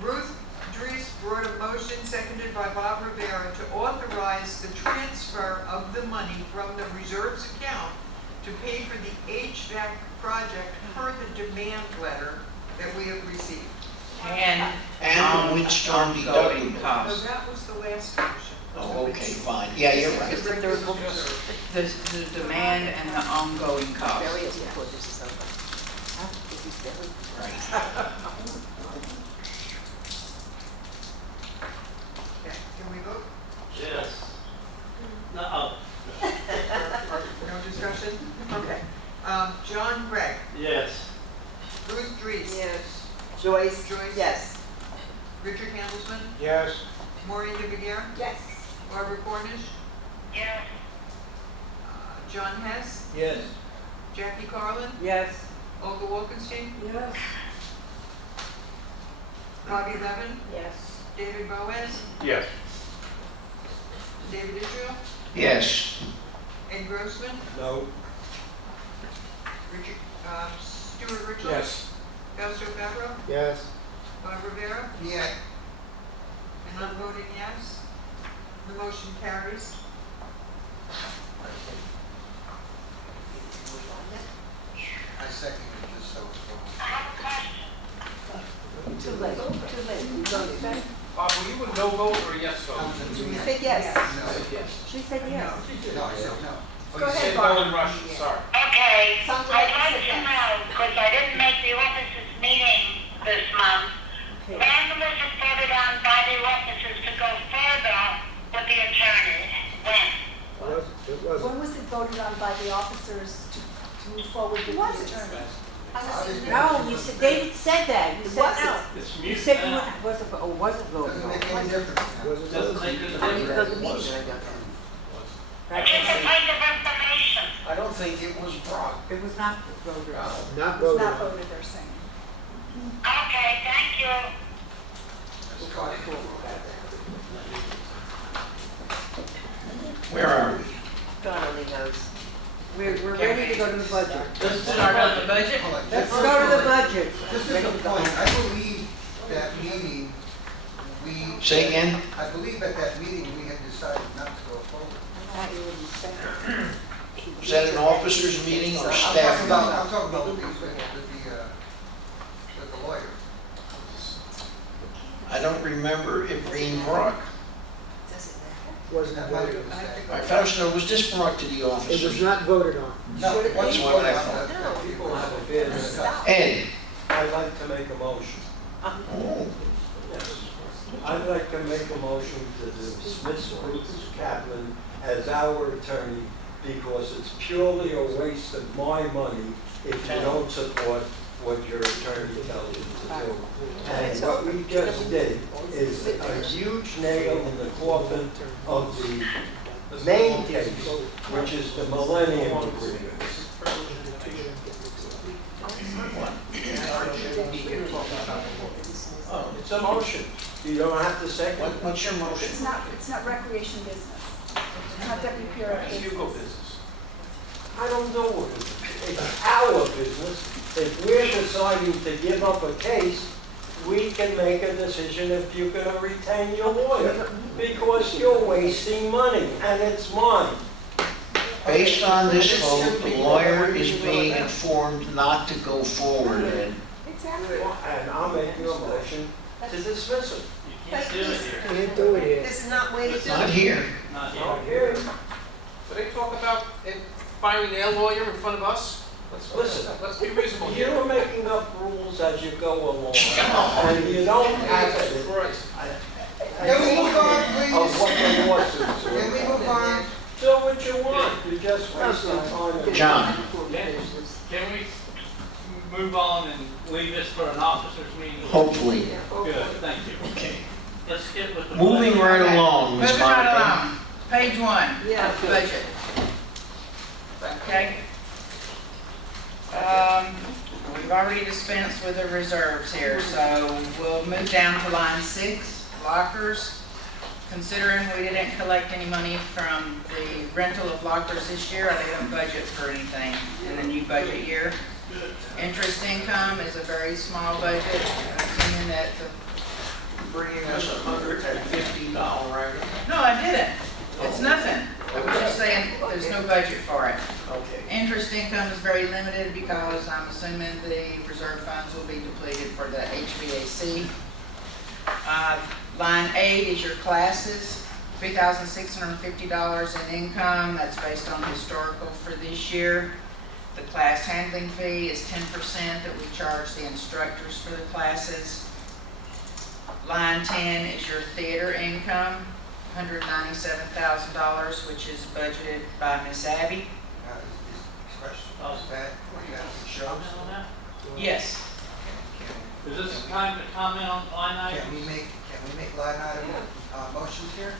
Ruth Dries brought a motion, seconded by Bob Rivera, to authorize the transfer of the money from the reserves account to pay for the HVAC project per the demand letter that we have received. And And the windstorm ongoing deductible. So costs. that was the last motion. Oh, okay, fine. Yeah, you're right. The regular motion. The demand and the ongoing costs. Burials before this is over. This is very- Right. Okay, can we vote? Yes. No. No discussion? Okay. John Gregg, Yes. Ruth Dries. Yes. Joyce? Joyce? Yes. Richard Handelsman, Yes. Maureen de Beguer, Yes. Barbara Cornish, Yes. John Hess, Yes. Jackie Carlin, Yes. Olga Wolkenstein, Yes. Bobby Levin, Yes. David Boaz, Yes. David Israel, Yes. Ed Grossman, No. Richard, Stuart Richards. Yes. Elster Favreau, Yes. Bob Rivera, Yeah, and I'm voting yes. The motion carries. I second it, just so it's wrong. I have a question. Too late, too late. You voted. Bob, were you a no vote or a yes vote? You said yes. Yes. She said yes. No, I said no. Oh, you said no in Russian, sorry. Okay, Sounds like I'd like you to said know, because I didn't make the officers meeting this month, Okay. when was it voted on by the officers to go further with the attorney? When? It wasn't. When was it voted on by the officers to move forward with the attorney? No, you said, David said that. You said no. It's You mute said you now. wasn't, or wasn't voting. Doesn't make any difference. Wasn't Doesn't make any I mean, difference. because the meeting, I don't know. Just a point of information. I don't think it was brought. It was not voted on. Not It's voted not on. voted, they're saying. Okay, thank you. Where are we? God only knows. We're ready to go to the budget. Let's start on the budget. Hold on, Let's just- go to the budget. This is the point, I believe that meeting, we. Say again? I believe at that meeting, we had decided not to go forward. Was that an officers' meeting or I'm staff talking about, meeting? I'm talking about with the lawyer. I don't remember it being brought. Wasn't That might voted be a on. mistake. All right, Fausto, was this brought to the It was officers? not voted on. No, Should it once be? you What I vote on thought. that, People have a bid. Ed? I'd like to make a motion. Oh, Yes. I'd like to make a motion to dismiss Bruce Kaplan as our attorney because it's purely a waste of my money if you don't support what your attorney tells you to do. And what we just did is a huge nail in the coffin of the main case, which is the Millennium Agreement. Oh, it's a motion. You don't have to second. what's your motion? It's not recreation business. It's not WPRF It's business. Hugo business. I don't know what it is. It's our business. If we're deciding to give up a case, we can make a decision if you're gonna retain your lawyer, because you're wasting money, and it's mine. Based on this vote, the lawyer is being informed not to go forward, Ed. Exactly. And I'm making a motion to dismiss it. You can't do it here. Can't do it here. This is not waiting. Not here. Not here. Not here. Do they talk about firing their lawyer in front of us? Listen, Let's be reasonable here. you're making up rules as you go along, and you don't have it Christ. Can we move on, of please? what the lawsuits are. Can we move on? Do what you want, you're just wasting time. John? Can we move on and leave this for an officers meeting? Hopefully. Good, thank you. Okay. Let's get with the. Moving right Okay. along, Ms. Moving right Monica. along. Page 1 Yeah. of the budget. Okay. We've already dispensed with the reserves here, so we'll move down to line 6, lockers. Considering we didn't collect any money from the rental of lockers this year, I didn't budget for anything in the new budget year. Interest income is a very small budget, assuming that the Bringing us $150 revenue. No, I didn't. It's nothing. I was just saying, there's no budget for it. Okay. Interest income is very limited because I'm assuming the reserve funds will be depleted for the HVAC. Line 8 is your classes, $3,650 in income. That's based on historical for this year. The class handling fee is 10% that we charge the instructors for the classes. Line 10 is your theater income, $197,000, which is budgeted by Miss Abby. Question, is that, shows? Yes. Is this the time to comment on line Can we items? make line item, motions here?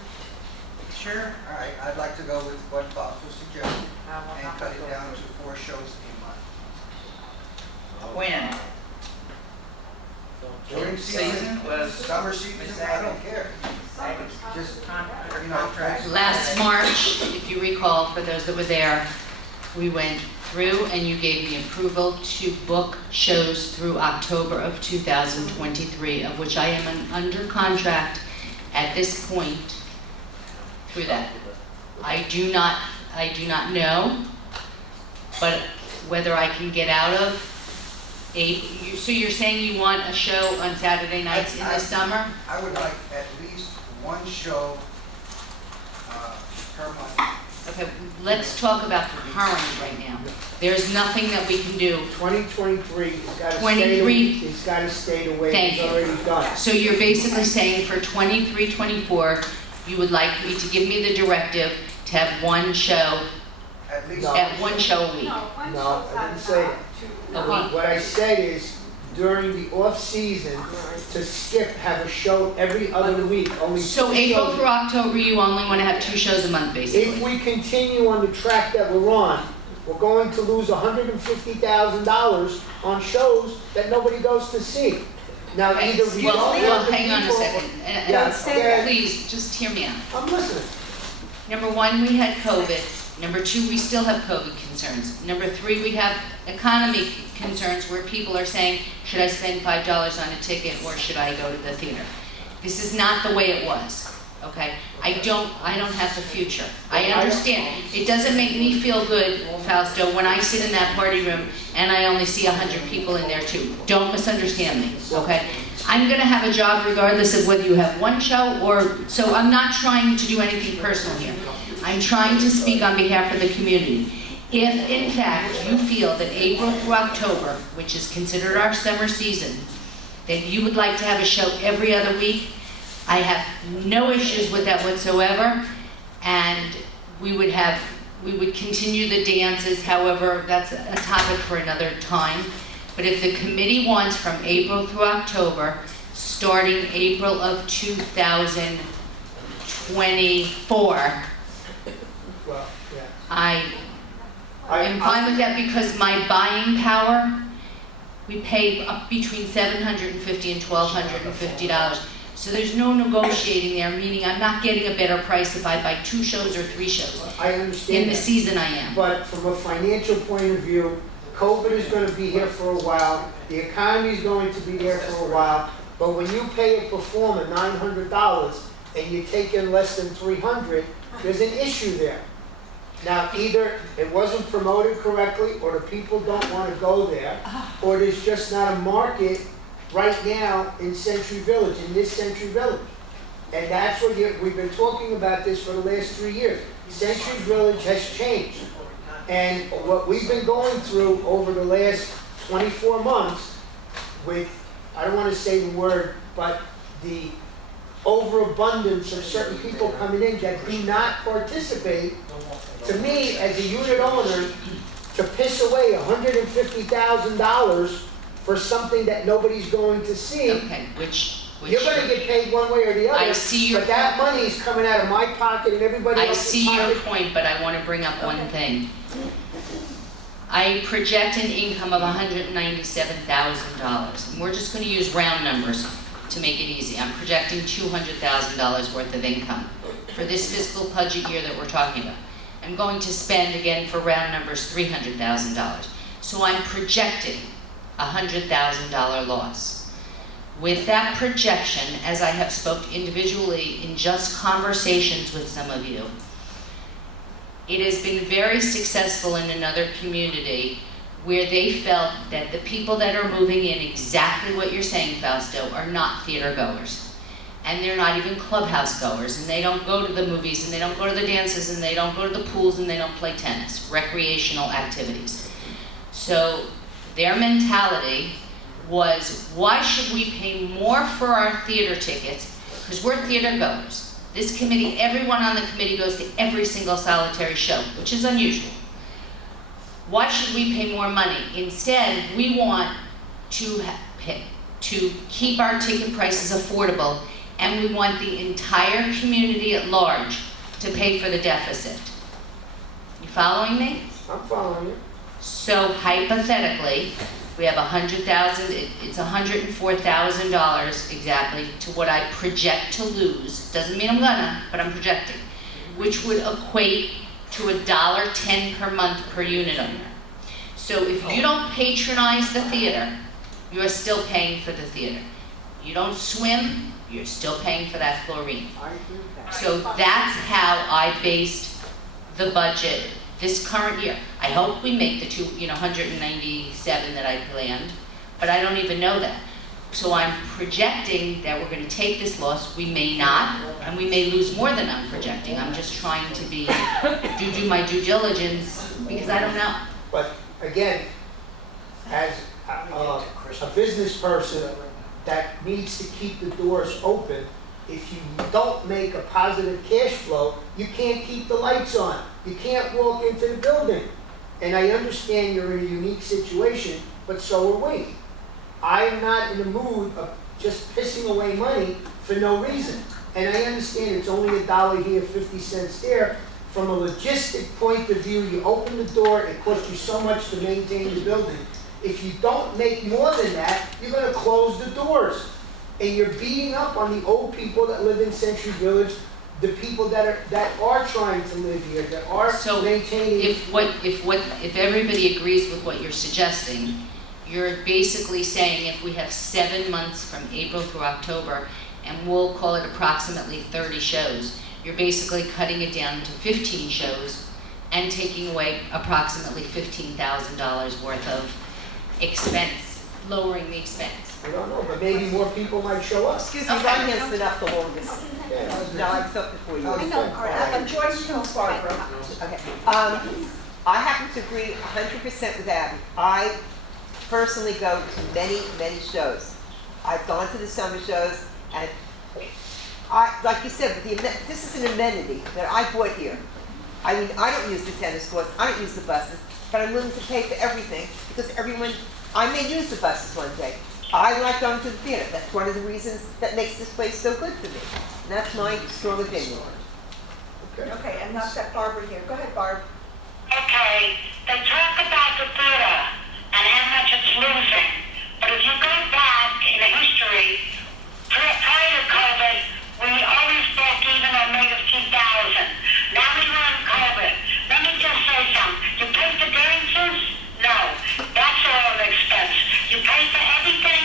Sure. All right, I'd like to go with what Fausto suggested and cut it down to 4 shows a month. When? During season, summer season, I don't care. Just, you know, Last March, if you recall, for those that were there, we went through and you gave me approval to book shows through October of 2023, of which I am under contract at this point through that. I do not know, but whether I can get out of so you're saying you want a show on Saturday nights in the summer? I would like at least 1 show per month. Okay, let's talk about the current right now. There's nothing that we can do. 2023, it's got to stay the way Thank it's you. already done. So you're basically saying for 23, 24, you would like me to give me the directive to have 1 show, At least. at 1 show a week? No, one No, show's I not didn't say enough. A week? What I said is, during the off-season, to skip, have a show every other week, only 2 So April shows. through October, you only want to have 2 shows a month, If basically? we continue on the track that we're on, we're going to lose $150,000 on shows that nobody goes to see. Now, Okay, either we well, don't have the hang on a people- second. Yeah, okay. Please, just hear me out. I'm listening. Number 1, we had COVID. Number 2, we still have COVID concerns. Number 3, we have economy concerns where people are saying, should I spend $5 on a ticket or should I go to the theater? This is not the way it was, okay? I don't have the future. I understand. It doesn't make me feel good, Fausto, when I sit in that party room and I only see 100 people in there too. Don't misunderstand me, okay? I'm gonna have a job regardless of whether you have 1 show or, so I'm not trying to do anything personal here. I'm trying to speak on behalf of the community. If, in fact, you feel that April through October, which is considered our summer season, that you would like to have a show every other week, I have no issues with that whatsoever, and we would continue the dances, however, that's a topic for another time. But if the committee wants from April through October, starting April of 2024, Well, yeah. I am fine with that because my buying power, we pay up between $750 and $1,250. So there's no negotiating there, meaning I'm not getting a better price if I buy 2 shows or 3 shows. I understand In the that. season I am. But from a financial point of view, COVID is going to be here for a while, the economy is going to be there for a while, but when you pay a performer $900 and you take in less than $300, there's an issue there. Now, either it wasn't promoted correctly, or the people don't want to go there, or there's just not a market right now in Century Village, in this Century Village. And that's what we've been talking about this for the last 3 years. Century Village has changed. And what we've been going through over the last 24 months with, I don't want to say the word, but the overabundance of certain people coming in that do not participate, to me, as a unit owner, to piss away $150,000 for something that nobody's going to see. Okay, which You're going to get paid one way or the other. I see your but that money is coming out of my pocket and everybody I else's see your pocket. point, but I want to bring up one thing. I project an income of $197,000. And we're just going to use round numbers to make it easy. I'm projecting $200,000 worth of income for this fiscal budget year that we're talking about. I'm going to spend, again, for round numbers, $300,000. So I'm projecting a $100,000 loss. With that projection, as I have spoke individually in just conversations with some of you, it has been very successful in another community where they felt that the people that are moving in, exactly what you're saying, Fausto, are not theater goers. And they're not even clubhouse goers, and they don't go to the movies, and they don't go to the dances, and they don't go to the pools, and they don't play tennis, recreational activities. So their mentality was, why should we pay more for our theater tickets? Because we're theater goers. This committee, everyone on the committee goes to every single solitary show, which is unusual. Why should we pay more money? Instead, we want to keep our ticket prices affordable, and we want the entire community at large to pay for the deficit. You following me? I'm following you. So hypothetically, we have it's $104,000 exactly to what I project to lose. Doesn't mean I'm gonna, but I'm projecting, which would equate to $1.10 per month per unit owner. So if you don't patronize the theater, you're still paying for the theater. You don't swim, you're still paying for that chlorine. So that's how I based the budget this current year. I hope we make the 197 that I planned, but I don't even know that. So I'm projecting that we're gonna take this loss. We may not, and we may lose more than I'm projecting. I'm just trying to do my due diligence because I don't know. But again, as a business person that needs to keep the doors open, if you don't make a positive cash flow, you can't keep the lights on. You can't walk into the building. And I understand you're in a unique situation, but so are we. I'm not in the mood of just pissing away money for no reason. And I understand it's only $1 here, 50 cents there. From a logistic point of view, you open the door, it costs you so much to maintain the building. If you don't make more than that, you're gonna close the doors. And you're beating up on the old people that live in Century Village, the people that are trying to live here, that are maintaining. If everybody agrees with what you're suggesting, you're basically saying if we have 7 months from April through October, and we'll call it approximately 30 shows, you're basically cutting it down to 15 shows and taking away approximately $15,000 worth of expense, lowering the expense. I don't know, but maybe more people might show up. Excuse me, my hand's been up the longest. No, I accept it for you. I know. Joyce comes Barbara. Okay. I happen to agree 100% with Abby. I personally go to many, many shows. I've gone to the summer shows, and like you said, this is an amenity that I bought here. I mean, I don't use the tennis courts, I don't use the buses, but I'm willing to pay for everything because I may use the buses one day. I like going to the theater. That's one of the reasons that makes this place so good for me. And that's my strong opinion. Okay, and not that Barbara here. Go ahead, Barb. Okay, they talk about the theater and how much it's losing. But if you go back in the history, prior to COVID, we always broke even on May of 2000. Now we're in COVID. Let me just say something. You pay for dances? No. That's all an expense. You pay for everything.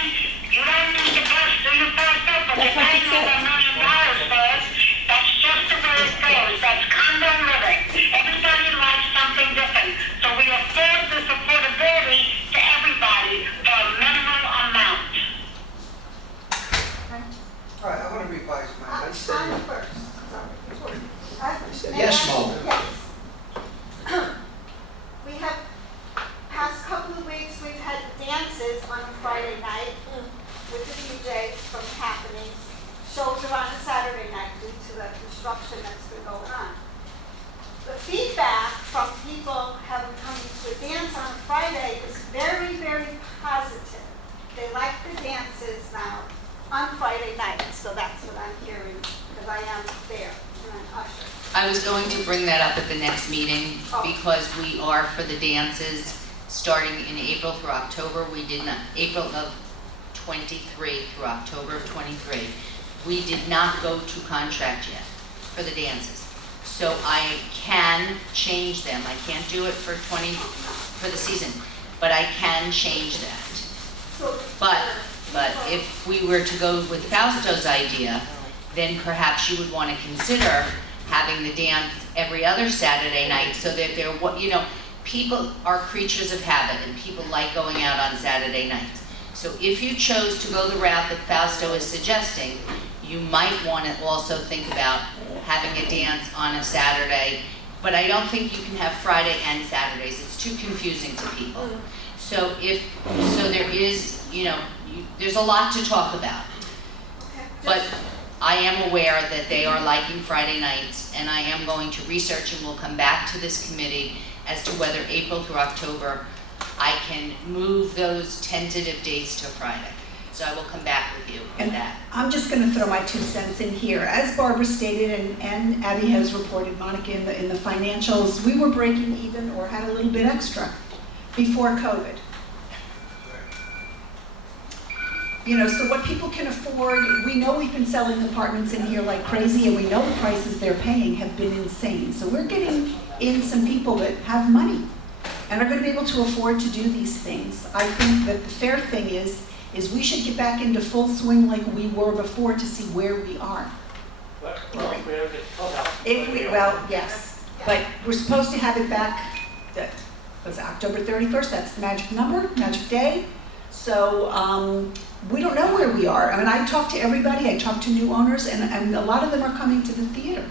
You don't need to do your first up, but you're paying over $1 million for it. That's just the way it goes. That's condo living. Everybody likes something different. So we afford this affordability to everybody for a minimal amount. All right, I want to revise mine. I'm first. Yes, Mo. Yes. We have, past couple of weeks, we've had dances on a Friday night with the DJs from Happenings. Shows are on a Saturday night due to the construction that's been going on. The feedback from people having come to a dance on a Friday is very, very positive. They like the dances now on Friday night, so that's what I'm hearing, because I am there, and I'm usher. I was going to bring that up at the next meeting because we are for the dances starting in April through October. We did not, April of 23 through October of 23. We did not go to contract yet for the dances. So I can change them. I can't do it for the season, but I can change that. But if we were to go with Fausto's idea, then perhaps you would want to consider having the dance every other Saturday night so that people are creatures of habit and people like going out on Saturday nights. So if you chose to go the route that Fausto is suggesting, you might want to also think about having a dance on a Saturday, but I don't think you can have Friday and Saturdays. It's too confusing to people. So there is, there's a lot to talk about. But I am aware that they are liking Friday nights, and I am going to research and will come back to this committee as to whether April through October I can move those tentative dates to Friday. So I will come back with you on And that. I'm just gonna throw my 2 cents in here. As Barbara stated, and Abby has reported, Monica, in the financials, we were breaking even or had a little bit extra before COVID. You know, so what people can afford, we know we've been selling apartments in here like crazy, and we know the prices they're paying have been insane. So we're getting in some people that have money and are gonna be able to afford to do these things. I think that the fair thing is we should get back into full swing like we were before to see where we are. If we, well, yes, but we're supposed to have it back, that was October 31st, that's the magic number, magic day. So, we don't know where we are. I mean, I talked to everybody, I talked to new owners, and a lot of them are coming to the theater.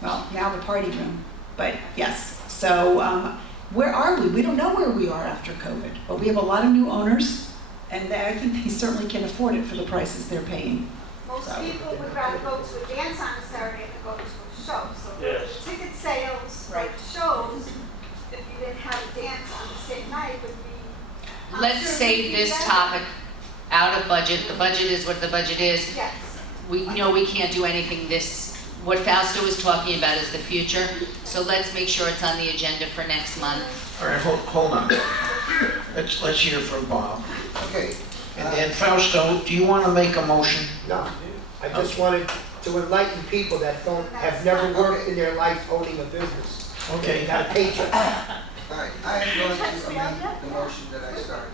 Well, now the party room, but yes. So, where are we? We don't know where we are after COVID, but we have a lot of new owners, and I think they certainly can afford it for the prices they're paying. Most people would rather go to a dance on a Saturday than go to a show. So Yes. the ticket sales for shows, if you didn't have a dance on the same night, would be. I'm Let's sure save it'd be this better. topic out of budget. The budget is what the budget is. Yes. We know we can't do anything what Fausto was talking about is the future. So let's make sure it's on the agenda for next month. All right, hold on. Let's hear from Bob. Okay. And then Fausto, do you want to make a motion? No, I just wanted to enlighten people that have never worked in their life owning a business. Okay. They got a paycheck. All right, I am going to amend the motion that I started.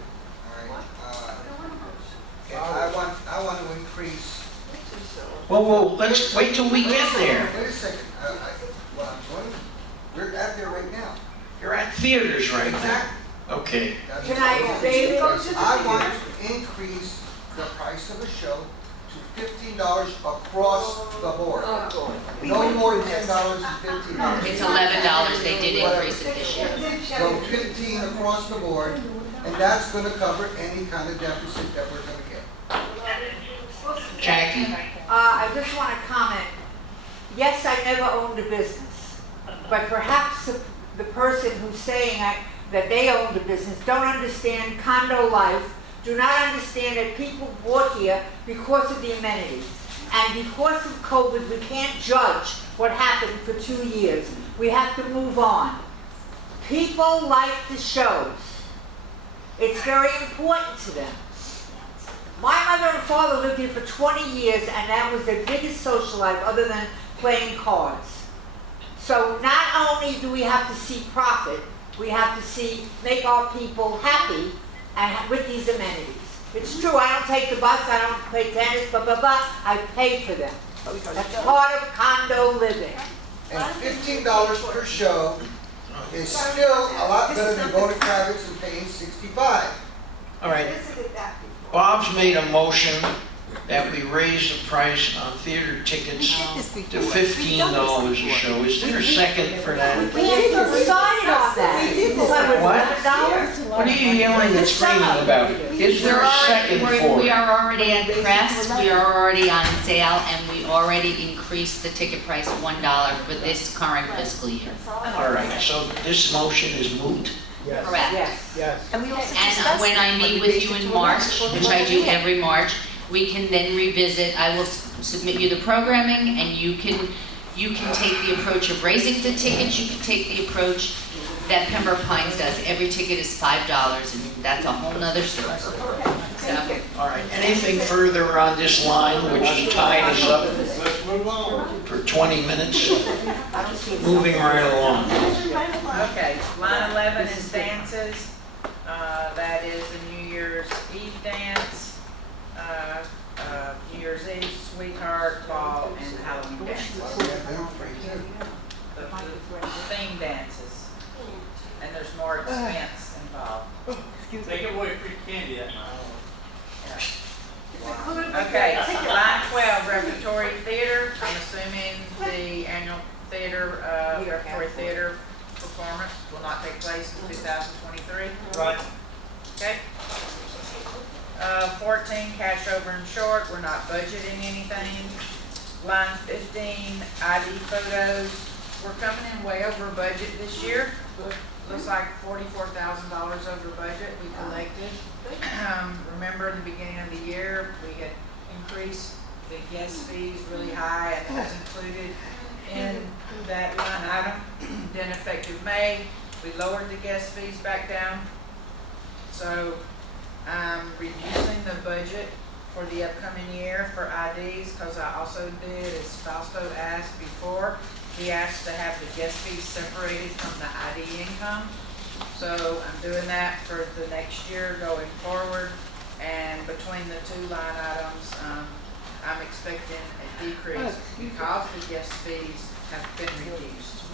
All right, I want to increase. Whoa, let's wait till we get there. Wait a second, what I'm going, we're at there right now. You're at theaters right now. Exactly. Okay. Can I want to increase the price of a show to $15 across the board. No more than $10 and $15. It's $11. They did increase it this year. So 15 across the board, and that's gonna cover any kind of deficit that we're gonna get. Jackie? I just want to comment, yes, I never owned a business, but perhaps the person who's saying that they owned a business don't understand condo life, do not understand that people bought here because of the amenities. And because of COVID, we can't judge what happened for 2 years. We have to move on. People like the shows. It's very important to them. My mother and father lived here for 20 years, and that was their biggest social life other than playing cards. So not only do we have to see profit, we have to make our people happy and with these amenities. It's true, I don't take the bus, I don't play tennis, I pay for them. That's part of condo living. And $15 per show is still a lot better than going to Kravitz and paying $65. All right. Bob's made a motion that we raise the price on theater tickets to $15 a show. Is there a second for that? We decided on that. What? What are you yelling and screaming about? Is there a second for We it? are already at press, we are already on sale, and we already increased the ticket price $1 for this current fiscal year. All right, so this motion is moot? Yes. Correct. Yes. And when I meet with you in March, which I do every March, we can then revisit, I will submit you the programming, and you can take the approach of raising the tickets, you can take the approach that Pembroke Pines does. Every ticket is $5, and that's a whole nother story. So, All right, anything further on this line, which has tied us up for 20 minutes? Moving right along. Okay, line 11 is dances. That is the New Year's Eve dance, New Year's Eve, Sweetheart, Ball, and Halloween dances. The theme dances. And there's more expense involved. Take away free candy that night. Okay, line 12, repertory theater. I'm assuming the annual theater, repertory theater performance will not take place in 2023. Right. Okay. 14, cash over and short. We're not budgeting anything. Line 15, ID photos. We're coming in way over budget this year. looks like $44,000 over budget we collected. Remember in the beginning of the year, we had increased the guest fees really high, and that's included in that line item. Then effective May, we lowered the guest fees back down. So I'm reducing the budget for the upcoming year for IDs, because I also did, as Fausto asked before, he asked to have the guest fees separated from the ID income. So I'm doing that for the next year going forward, and between the two line items, I'm expecting a decrease because the guest fees have been reduced.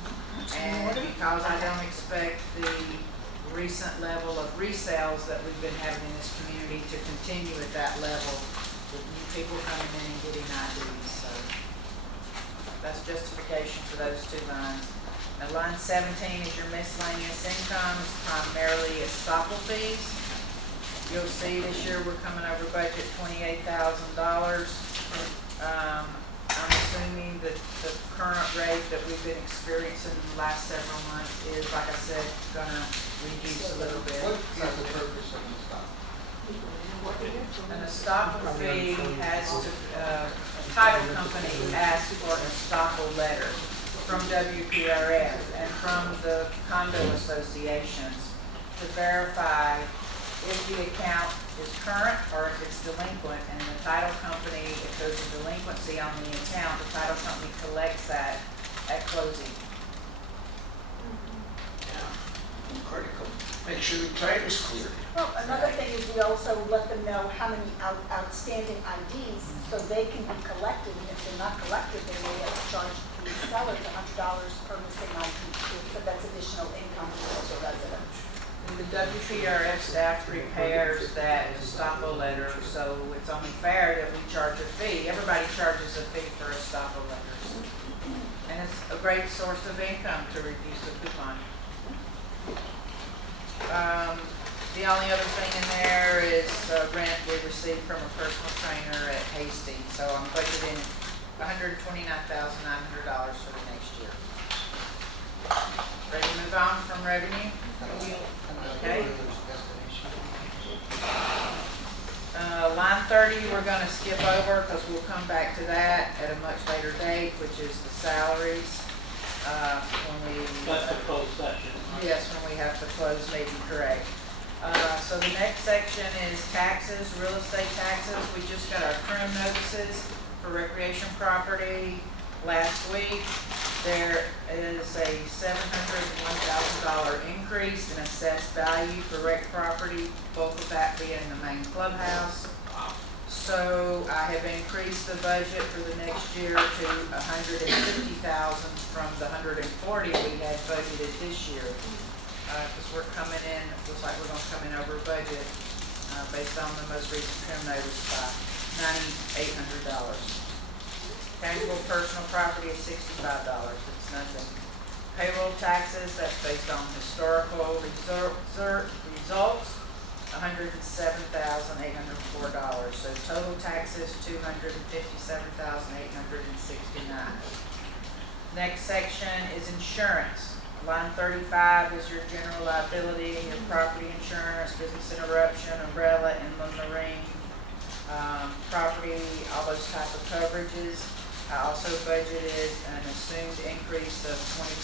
And because I don't expect the recent level of resales that we've been having in this community to continue at that level, with new people coming in and getting IDs. So that's justification for those two lines. Now line 17 is your miscellaneous income. It's primarily estoppel fees. You'll see this year we're coming over budget $28,000. I'm assuming that the current rate that we've been experiencing in the last several months is, like I said, gonna reduce a little bit. What is the purpose of the stop? An estoppel fee has to, a title company asks for an estoppel letter from WPRF and from the condo associations to verify if the account is current or if it's delinquent, and the title company, if there's a delinquency on the account, the title company collects that at closing. Critical. Make sure the title's clear. Well, another thing is we also let them know how many outstanding IDs, so they can be collected, and if they're not collected, they may have to charge the sellers $100 per missing ID, so that's additional income for the residents. The WPRF staff prepares that estoppel letter, so it's only fair that we charge a fee. Everybody charges a fee for estoppel letters. And it's a great source of income to reduce the coupon. The only other thing in there is rent we received from a personal trainer at Hastings. So I'm budgeting $129,900 for the next year. Ready to move on from revenue? Okay. Line 30, we're going to skip over because we'll come back to that at a much later date, which is the salaries. That's the closed session. Yes, when we have the closed meeting, correct. So the next section is taxes, real estate taxes. We just got our crim notices for recreation property last week. There is a $701,000 increase in assessed value for rec property, bulk of that being the main clubhouse. So I have increased the budget for the next year to $150,000 from the $140,000 we had budgeted this year. Because we're coming in, it looks like we're gonna come in over budget, based on the most recent trim notice by $9,800. Tangible personal property is $65, it's nothing. Payroll taxes, that's based on historical results, $107,804. So total taxes, $257,869. Next section is insurance. Line 35 is your general liability and your property insurance, business interruption, umbrella, inland marine, property, all those type of coverages. I also budgeted an assumed increase of 25%,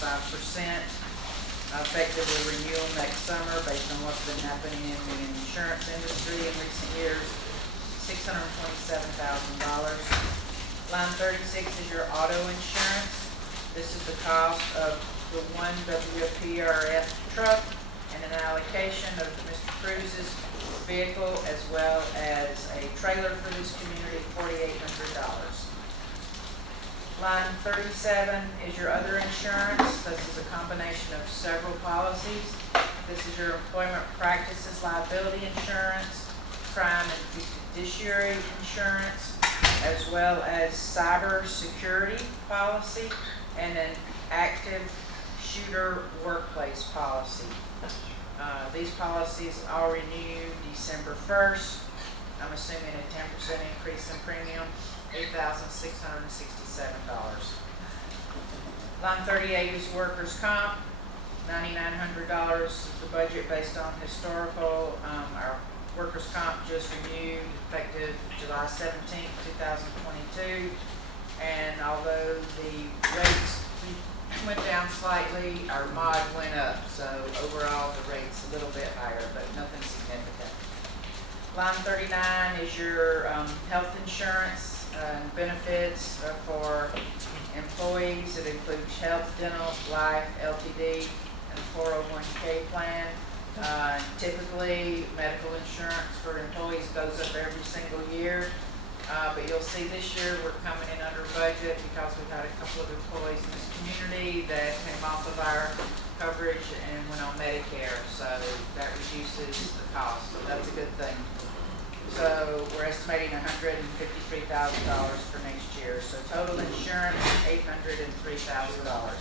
effectively renewal next summer based on what's been happening in the insurance industry in recent years, $627,000. Line 36 is your auto insurance. This is the cost of the one WPRF truck and an allocation of Mr. Cruz's vehicle as well as a trailer for this community, $4,800. Line 37 is your other insurance. This is a combination of several policies. This is your employment practices liability insurance, crime and fiduciary insurance, as well as cyber security policy, and an active shooter workplace policy. These policies all renew December 1st. I'm assuming a 10% increase in premium, $8,667. Line 38 is workers' comp. $9,900 is the budget based on historical. Our workers' comp just renewed effective July 17th, 2022. And although the rates went down slightly, our mod went up. So overall, the rate's a little bit higher, but nothing significant. Line 39 is your health insurance and benefits for employees. It includes health, dental, life, LTD, and 401k plan. Typically, medical insurance for employees goes up every single year. But you'll see this year we're coming in under budget because we've had a couple of employees in this community that came off of our coverage and went on Medicare. So that reduces the cost. So that's a good thing. So we're estimating $153,000 for next year. So total insurance, $803,000.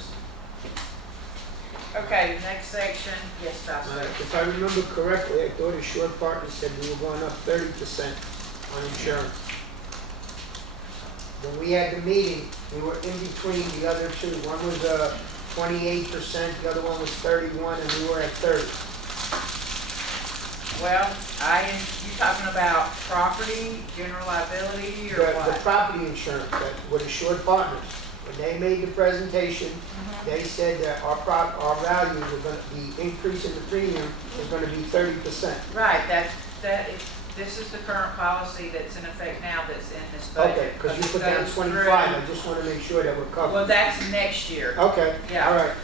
Okay, next section. Yes, Pastor. If I remember correctly, I thought Assured Partners said we were going up 30% on insurance. When we had the meeting, we were in between the other two. One was 28%, the other one was 31%, and we were at 30%. Well, you talking about property, general liability, or what? The property insurance that with Assured Partners. When they made the presentation, they said that our values were going to be increase in the premium was going to be 30%. Right. This is the current policy that's in effect now that's in this budget. Okay, because you put down 25. I just want to make sure that we're covered. Well, that's next year. Okay. Yeah. All right.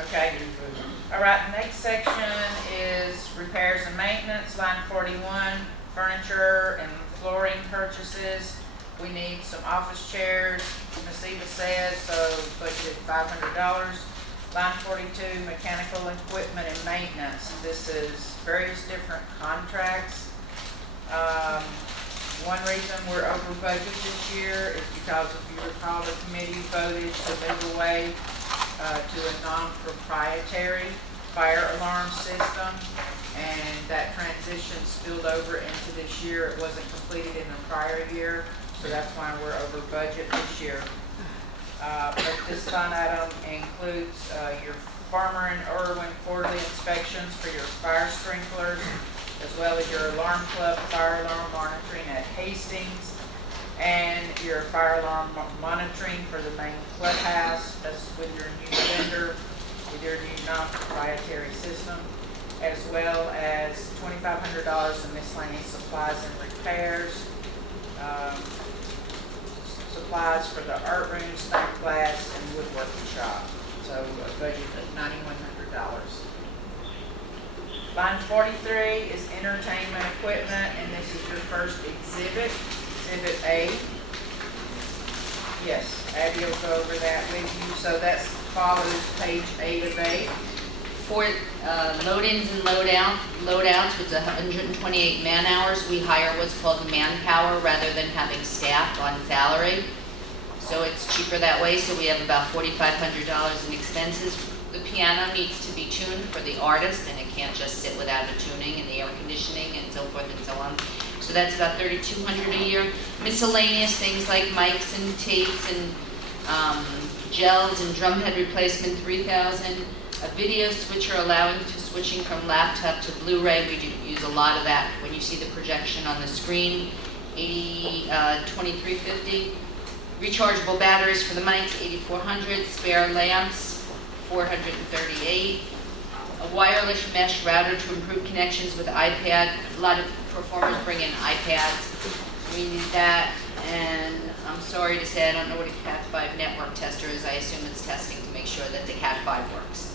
Okay. All right. The next section is repairs and maintenance. Line 41, furniture and flooring purchases. We need some office chairs, Ms. Eva says, so budgeted $500. Line 42, mechanical equipment and maintenance. This is various different contracts. One reason we're over budget this year is because, if you recall, the committee voted to move away to a non-proprietary fire alarm system, and that transition spilled over into this year. It wasn't completed in the prior year. So that's why we're over budget this year. But this line item includes your Farmer and Irwin quarterly inspections for your fire sprinklers, as well as your alarm club fire alarm monitoring at Hastings, and your fire alarm monitoring for the main clubhouse. That's with your new vendor, with your new non-proprietary system, as well as $2,500 in miscellaneous supplies and repairs. Supplies for the art room, stained glass, and woodworking shop. So a budget of $9,100. Line 43 is entertainment equipment, and this is your first exhibit, Exhibit A. Yes, Abby will go over that with you. So that follows page 8 of 8. For load-ins and load-outs with 128 man-hours, we hire what's called manpower rather than having staff on salary. So it's cheaper that way, so we have about $4,500 in expenses. The piano needs to be tuned for the artist, and it can't just sit without a tuning, and the air conditioning and so forth and so on. So that's about $3,200 a year. Miscellaneous things like mics and tapes and gels and drumhead replacement, $3,000. A video switcher allowing to switching from laptop to Blu-ray. We do use a lot of that when you see the projection on the screen. $23.50. Rechargeable batteries for the mics, $8,400. Spare lamps, $438. A wireless mesh router to improve connections with iPad. A lot of performers bring in iPads. We need that. And I'm sorry to say I don't know what a Cat5 network tester is. I assume it's testing to make sure that the Cat5 works.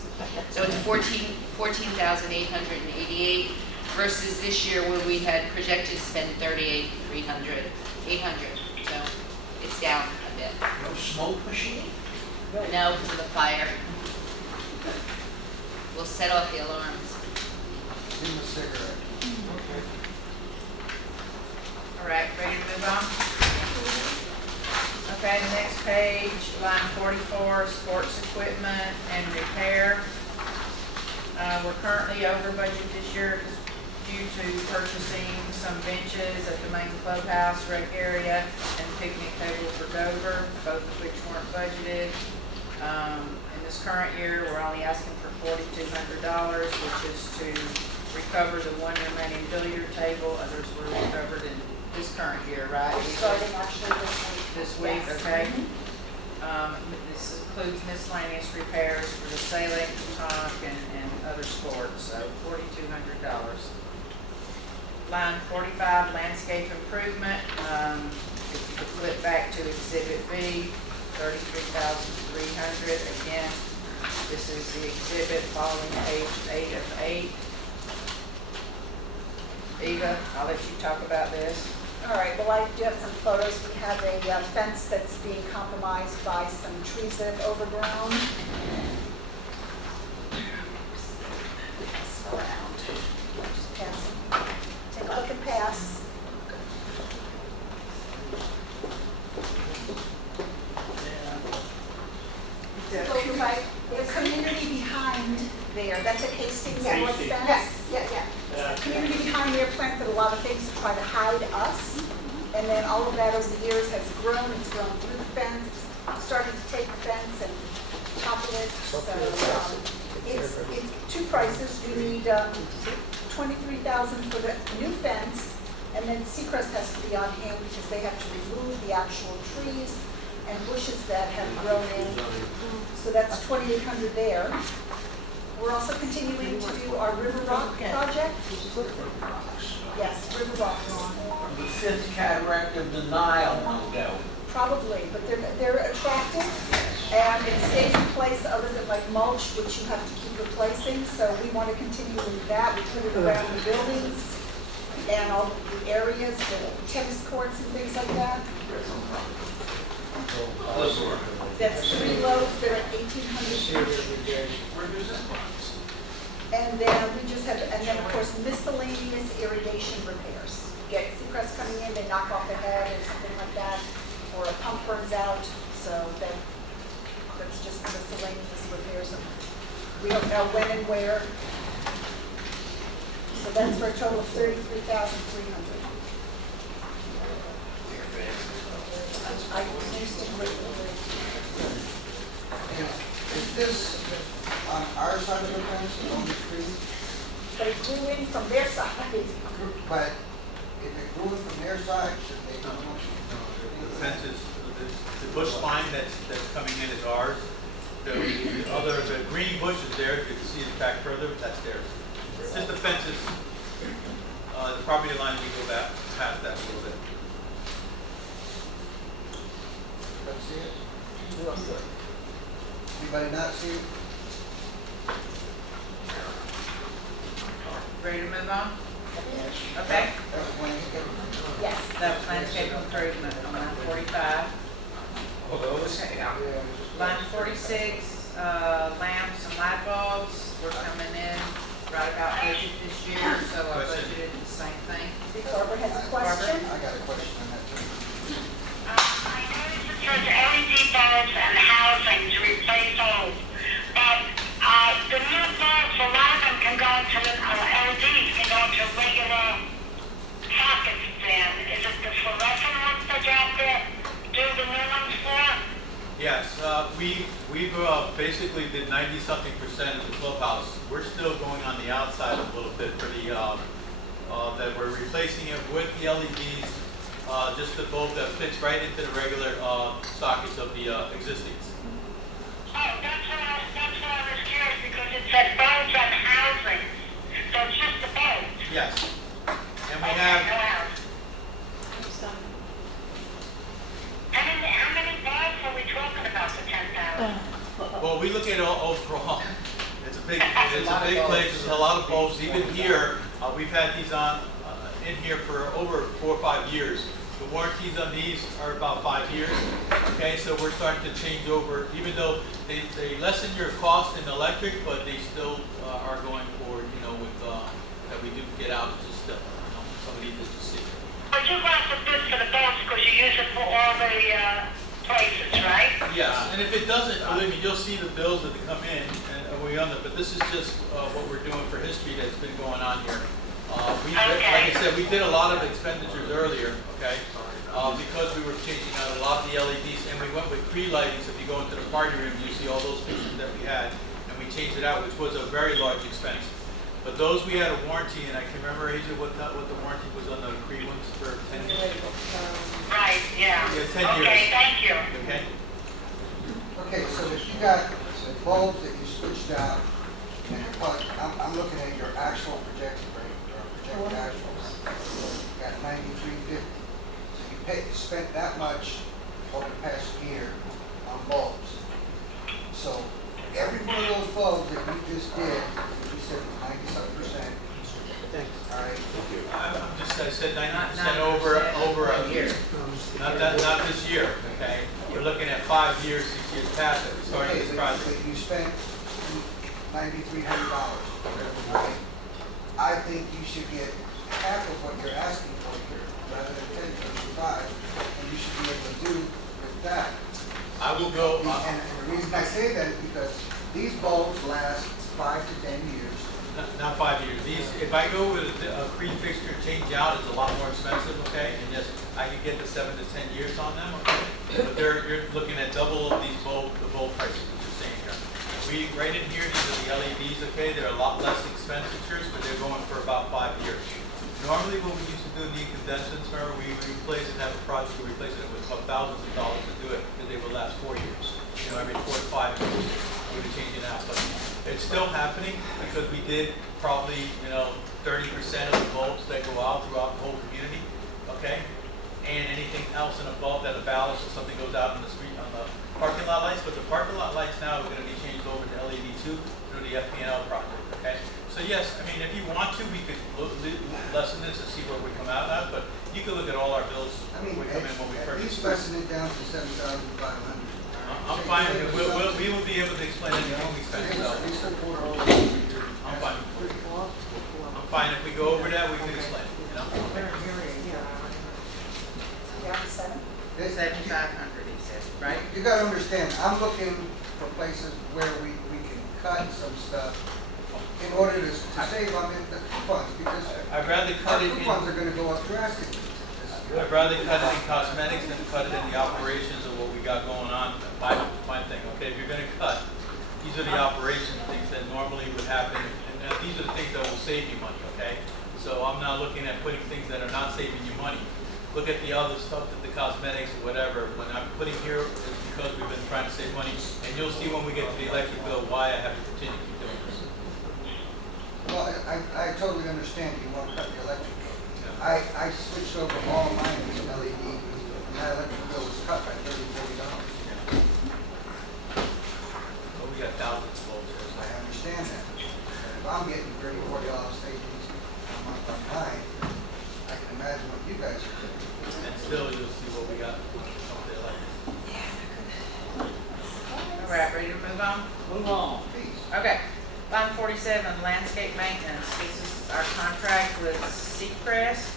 So it's $14,888 versus this year where we had projected to spend $38,800. So it's down a bit. No smoke machine? No, because of the fire. We'll set off the alarms. Give him a cigarette. All right, ready to move on? Okay, the next page, line 44, sports equipment and repair. We're currently over budget this year due to purchasing some benches at the main clubhouse, rec area, and picnic table for Dover, both of which weren't budgeted. And this current year, we're only asking for $4,200, which is to recover the one remaining billiard table. Others were recovered in this current year, right? Starting actually This week, Yes. okay. This includes miscellaneous repairs for the sailing, talk, and other sports, so $4,200. Line 45, landscape improvement, if you could flip back to Exhibit B, $33,300. Again, this is the exhibit following page 8 of 8. Eva, I'll let you talk about this. All right, well, I do have some photos. We have a fence that's being compromised by some trees that have overgrown. Pass around. Just passing. Take a look and pass. The community behind there, that's a Hastings North fence. Yes. The community behind there planted a lot of things to try to hide us. And then all of that over the years has grown. It's grown through the fence, started to take the fence and topple it. So it's two prices. We need $23,000 for the new fence, and then Seacrest has to be on hand because they have to remove the actual trees and bushes that have grown in. So that's $2,800 there. We're also continuing to do our River Rock project. Yes, River Rock. The fifth cataract of the Nile, no doubt. Probably, but they're attractive, and it stays in place other than like mulch, which you have to keep replacing. So we want to continue with that. We put it around the buildings and all the areas, the tennis courts and things like that. That's 3 loads. They're at 1,800 each. And then we just have, and then of course miscellaneous irrigation repairs. Get Seacrest coming in, they knock off the head or something like that, or a pump burns out. So that's just miscellaneous repairs. We don't know when and where. So that's for a total of $33,300. I used to agree with Is this on our side of the fence, on the street? But it grew in from their side. But if it grew in from their side, should they come on? The fences, the bush line that's coming in is ours. The green bush is there, you can see it back further, that's theirs. It's just the fences, the property line, we go back past that a little bit. Let's see it. Anybody not see it? Ready to move on? Okay. Yes. That was landscape improvement on line 45. Oh, those? Okay, yeah. Line 46, lamps and light bulbs, we're coming in right about budget this year, so I budgeted the same thing. Barbara has a question. I got a question on that too. I noticed it says LED bulbs and housing to replace old, but the new bulbs, a lot of them can go into LEDs, can go into regular sockets then. Is it the fluorescent ones that you have to do the new ones for? Yes, we've basically did 90-something% of the clubhouse. We're still going on the outside a little bit for the, that we're replacing it with the LEDs, just the bulb that fits right into the regular sockets of the existing. Oh, that's what I was curious, because it said bulbs and housing, so it's just the bulbs. Yes, and we have. How many bulbs are we talking about for 10,000? Well, we look at it overall. It's a big place. There's a lot of bulbs. Even here, we've had these on in here for over 4 or 5 years. The warranties on these are about 5 years. Okay, so we're starting to change over. Even though they lessen your cost in electric, but they still are going forward. You know, with that we do get out just somebody to just see. But you got the bid for the bulbs because you use it for all the places, right? Yes, and if it doesn't, believe me, you'll see the bills that come in, and we on it. But this is just what we're doing for history that's been going on here. Like I said, we did a lot of expenditures earlier. Okay, because we were changing out a lot of the LEDs, and we went with Cree lighting, so if you go into the party room, you see all those pictures that we had, and we changed it out, which was a very large expense. But those we had a warranty, and I can remember, Asia, what the warranty was on the Cree ones for 10 years. Right, yeah. Yeah, 10 years. Okay, thank you. Okay? Okay, so if you got bulbs that you switched out, and I'm looking at your actual projected rate, or projected actuals. You got 9350. So you spent that much over the past year on bulbs. So every one of those bulbs that you just did, you said 97%. All right. I said 90% over a year. Not this year, okay? We're looking at 5 years, 6 years past it. We started this project. But you spent $9,300. Right? I think you should get half of what you're asking for here, rather than 10.25, and you should be able to do with that. I will go. And the reason I say that is because these bulbs last 5 to 10 years. Not 5 years. These, if I go with a Cree fixture change out, it's a lot more expensive, okay? And yes, I can get the 7 to 10 years on them, okay? But you're looking at double of these the bulb prices, which you're saying here. Right in here, these are the LEDs, okay? They're a lot less expenditures, but they're going for about 5 years. Normally, when we used to do the incandescents, remember, we replace and have a project, we replace it with thousands of dollars to do it, because they would last 4 years. You know, every 4 to 5 years, we would change it out. But it's still happening, because we did probably, 30% of the bulbs that go out throughout the whole community, okay? And anything else in a bulb that a ballast or something goes out in the street on the parking lot lights, but the parking lot lights now are gonna be changed over to LED 2 through the FPNL project, okay? So yes, I mean, if you want to, we could lessen this and see where we come out at, but you can look at all our bills when we come in when we At purchase. least lessen it down to 7,500. I'm fine, we will be able to explain anything we spend, so. I'm fine. I'm fine, if we go over that, we can explain it, you know? $7,500, he said, right? You gotta understand, I'm looking for places where we can cut some stuff in order to save on the coupons, because I'd rather cut it in. coupons are gonna go up drastically. I'd rather cut it in cosmetics than cut it in the operations of what we got going on. My thing, okay, if you're gonna cut, these are the operation things that normally would happen, and these are the things that will save you money, okay? So I'm not looking at putting things that are not saving you money. Look at the other stuff, that the cosmetics or whatever, when I'm putting here, it's because we've been trying to save money, and you'll see when we get to the electric bill why I have to continue to keep doing this. Well, I totally understand you wanna cut the electric bill. I switched over all mine to LED, and that electric bill was cut by $30, $40. Well, we got thousands of volts here, so. I understand that. If I'm getting $30, $40 savings a month on mine, I can imagine what you guys are doing. And still, you'll see what we got on the electric. All right, ready to move on? Move on. Okay, line 47, landscape maintenance. This is our contract with Seacrest.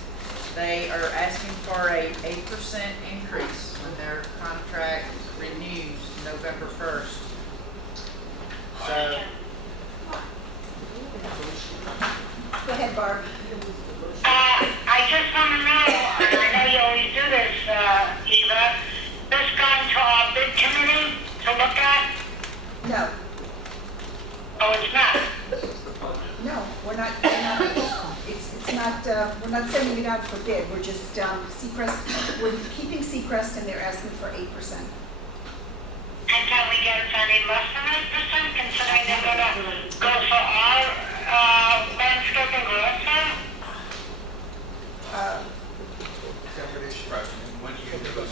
They are asking for a 8% increase when their contract renews November 1st. So, Go ahead, Barb. I just want to know, and I know you always do this, Eva, this going to our bid committee to look at? No, Oh, it's not? no, we're not, it's not, we're not sending it out for bid, we're just, Seacrest, we're keeping Seacrest and they're asking for 8%. And can we get it any less than 8%, considering they're gonna go for our, landscaping also? Separate issue. Right, and when you give us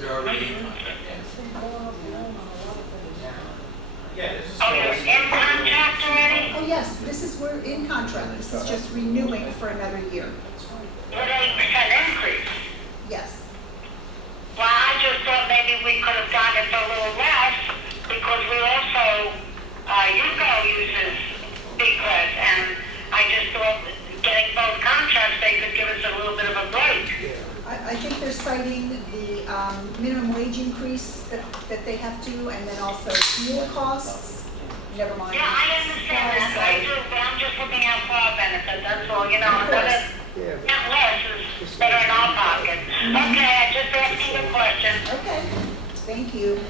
You're already in contract. Yeah, this is. Oh, you're in contract already? Oh, yes, this is, we're in contract, this is just renewing for another year. With 8% increase? Yes. Well, I just thought maybe we could have gotten it for a little less, because we also, UCO uses Seacrest, and I just thought getting both contracts, they could give us a little bit of a break. I think they're citing the minimum wage increase that they have to, and then also fuel costs. Never mind. Yeah, I understand understand that, I do, but I'm just looking out for our benefit, that's all, you know, another, not less is better in our pocket. Okay, I just asking the question. Okay, thank you.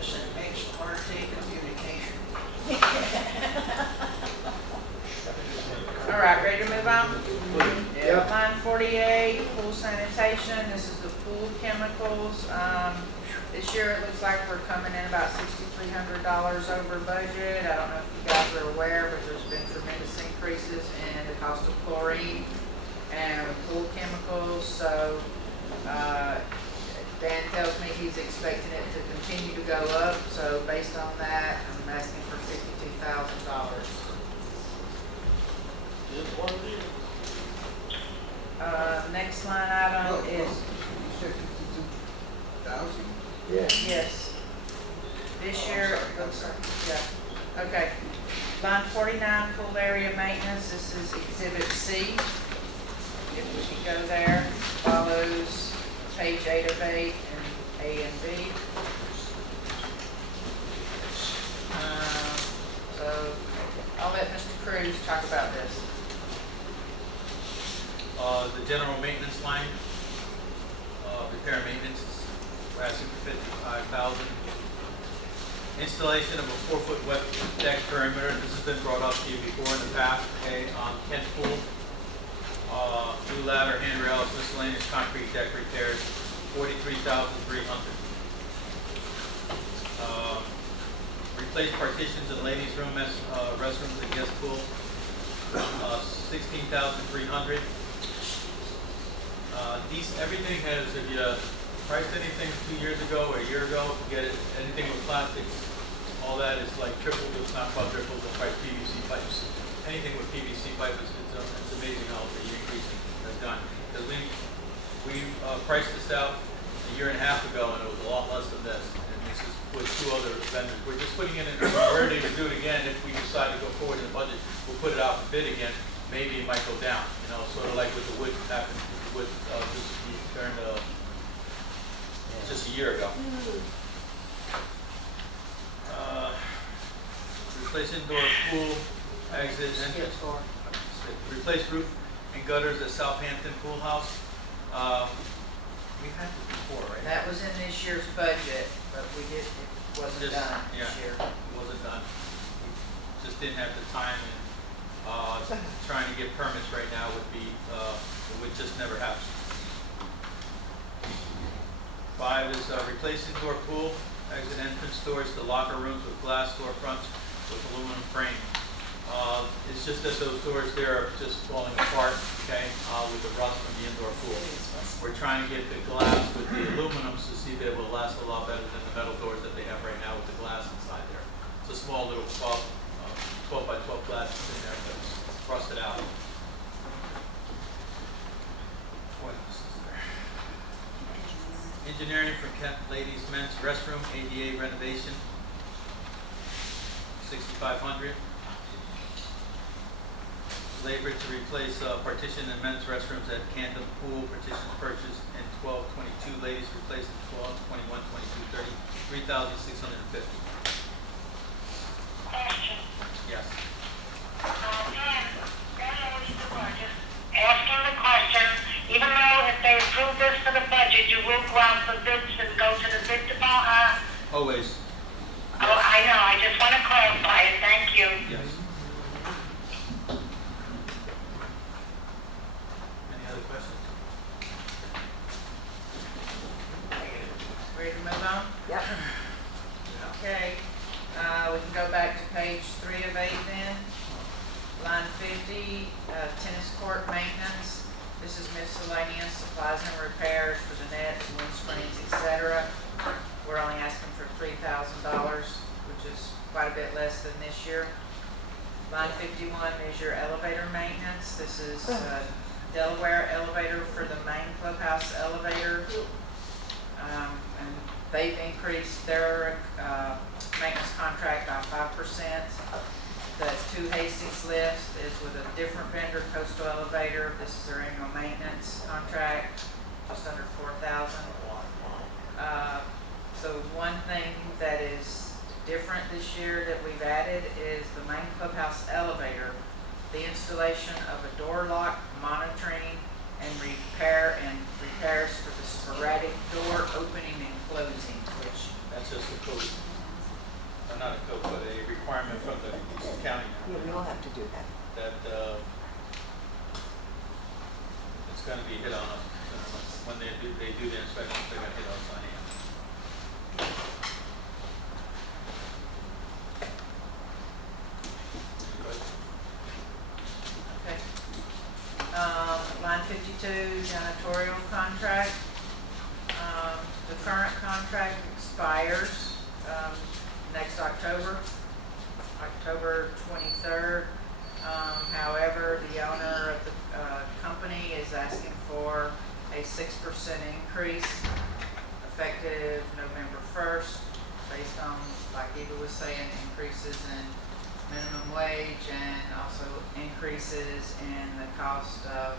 Just an ex parte communication. All right, ready to move on? Yep. Line 48, pool sanitation, this is the pool chemicals. This year it looks like we're coming in about $6,300 over budget. I don't know if you guys are aware, but there's been tremendous increases in the cost of chlorine and pool chemicals. So Dan tells me he's expecting it to continue to go up. So based on that, I'm asking for $52,000. Next line item is, Yeah. yes. This year, it looks like, yeah, okay. Line 49, pool area maintenance, this is exhibit C. If we could go there, follows page 8 of 8 and A and B. So I'll let Mr. Cruz talk about this. The general maintenance line, repair and maintenance, we're asking for $55,000. Installation of a 4-foot wet deck perimeter, this has been brought up to you before in the past, okay, on Kent Pool. New ladder, handrails, miscellaneous concrete deck repairs, $43,300. Replace partitions in ladies' room, restrooms and guest pool, $16,300. Everything has, if you priced anything 2 years ago or a year ago, forget it. Anything with plastics, all that is like triple, if not quadruple the price. PVC pipes. Anything with PVC pipe it's amazing how the increase has done. Because we priced this out a year and a half ago, and it was a lot less than this. And this is with 2 other vendors. We're just putting it in. We're ready to do it again. If we decide to go forward in the budget, we'll put it out for bid again. Maybe it might go down. You know, sort of like with the wood happened with just a year ago. Replace indoor pool exit entrance. Replace roof and gutters at Southampton Pool House. We had this before, right? That was in this year's budget, but it wasn't done this year. It wasn't done. We just didn't have the time, and trying to get permits right now would just never happen. 5 is replace indoor pool exit entrance doors to locker rooms with glass storefronts with aluminum frame. It's just that those doors there are just falling apart, okay, with the rust from the indoor pool. We're trying to get the glass with the aluminums to see if they will last a lot better than the metal doors that they have right now with the glass inside there. It's a small little 12 by 12 glass in there, but it's rusted out. What else is there? Engineering for Kent Ladies Men's Restroom, ADA renovation, $6,500. Labor to replace partition in men's restrooms at Camden Pool, partitions purchased in 12-22, ladies replaced in 12-21, 22, 30, $3,650. Question. Yes. Asking the question, even though if they approve this for the budget, you will go out for bids and go to the bid department? Always. Oh, I know, I just want to clarify it, thank you. Yes. Any other questions? Ready to move on? Yep. Okay, we can go back to page 3 of 8 then. Line 50, tennis court maintenance. This is miscellaneous supplies and repairs for the nets, wind screens, etc. We're only asking for $3,000, which is quite a bit less than this year. Line 51 is your elevator maintenance. This is Delaware elevator for the main clubhouse elevator. And they've increased their maintenance contract by 5%. The 2 Hastings lifts is with a different vendor, Coastal Elevator. This is their annual maintenance contract, just under $4,000. The one thing that is different this year that we've added is the main clubhouse elevator, the installation of a door lock, monitoring, and repairs for the sporadic door opening and closing, which That's just a code, not a code, but a requirement from the county Yeah, we all have to do that. that it's gonna be hit on us. When they do the inspections, they're gonna hit us on hand. Okay. Line 52, janitorial contract. The current contract expires next October, October 23rd. However, the owner of the company is asking for a 6% increase effective November 1st, based on, like Eva was saying, increases in minimum wage and also increases in the cost of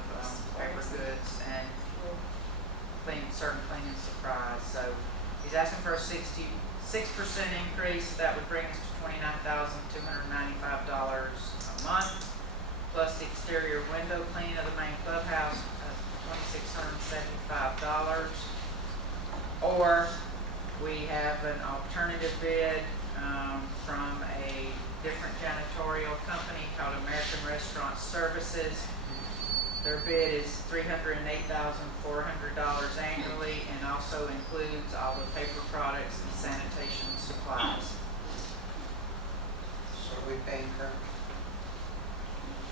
paper goods and certain cleaning supplies. So he's asking for a 66% increase. That would bring us to $29,295 a month, plus the exterior window clean of the main clubhouse of $2,675. Or we have an alternative bid from a different janitorial company called American Restaurant Services. Their bid is $308,400 annually and also includes all the paper products and sanitation supplies. So we paying currently?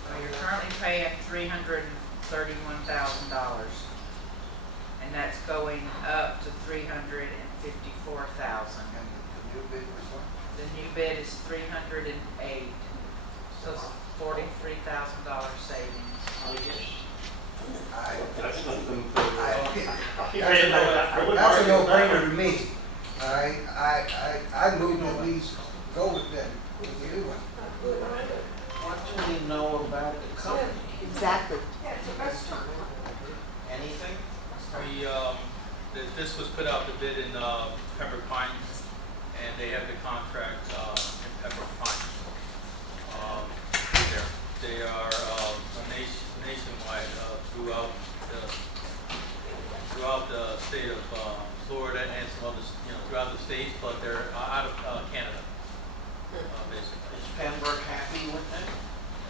Well, you're currently paying $331,000, and that's going up to $354,000. And the new bid was what? The new bid is $308,000, so it's $43,000 savings. That's a no-brainer to me. I move that we go with them, with the new one. What do we know about the company? Exactly. Yeah, it's a restaurant. Anything? This was put out to bid in Pembroke Pines, and they have the contract in Pembroke Pines. They are nationwide throughout the state of Florida and some others, throughout the states, but they're out of Canada, basically. Is Pembroke happy with that?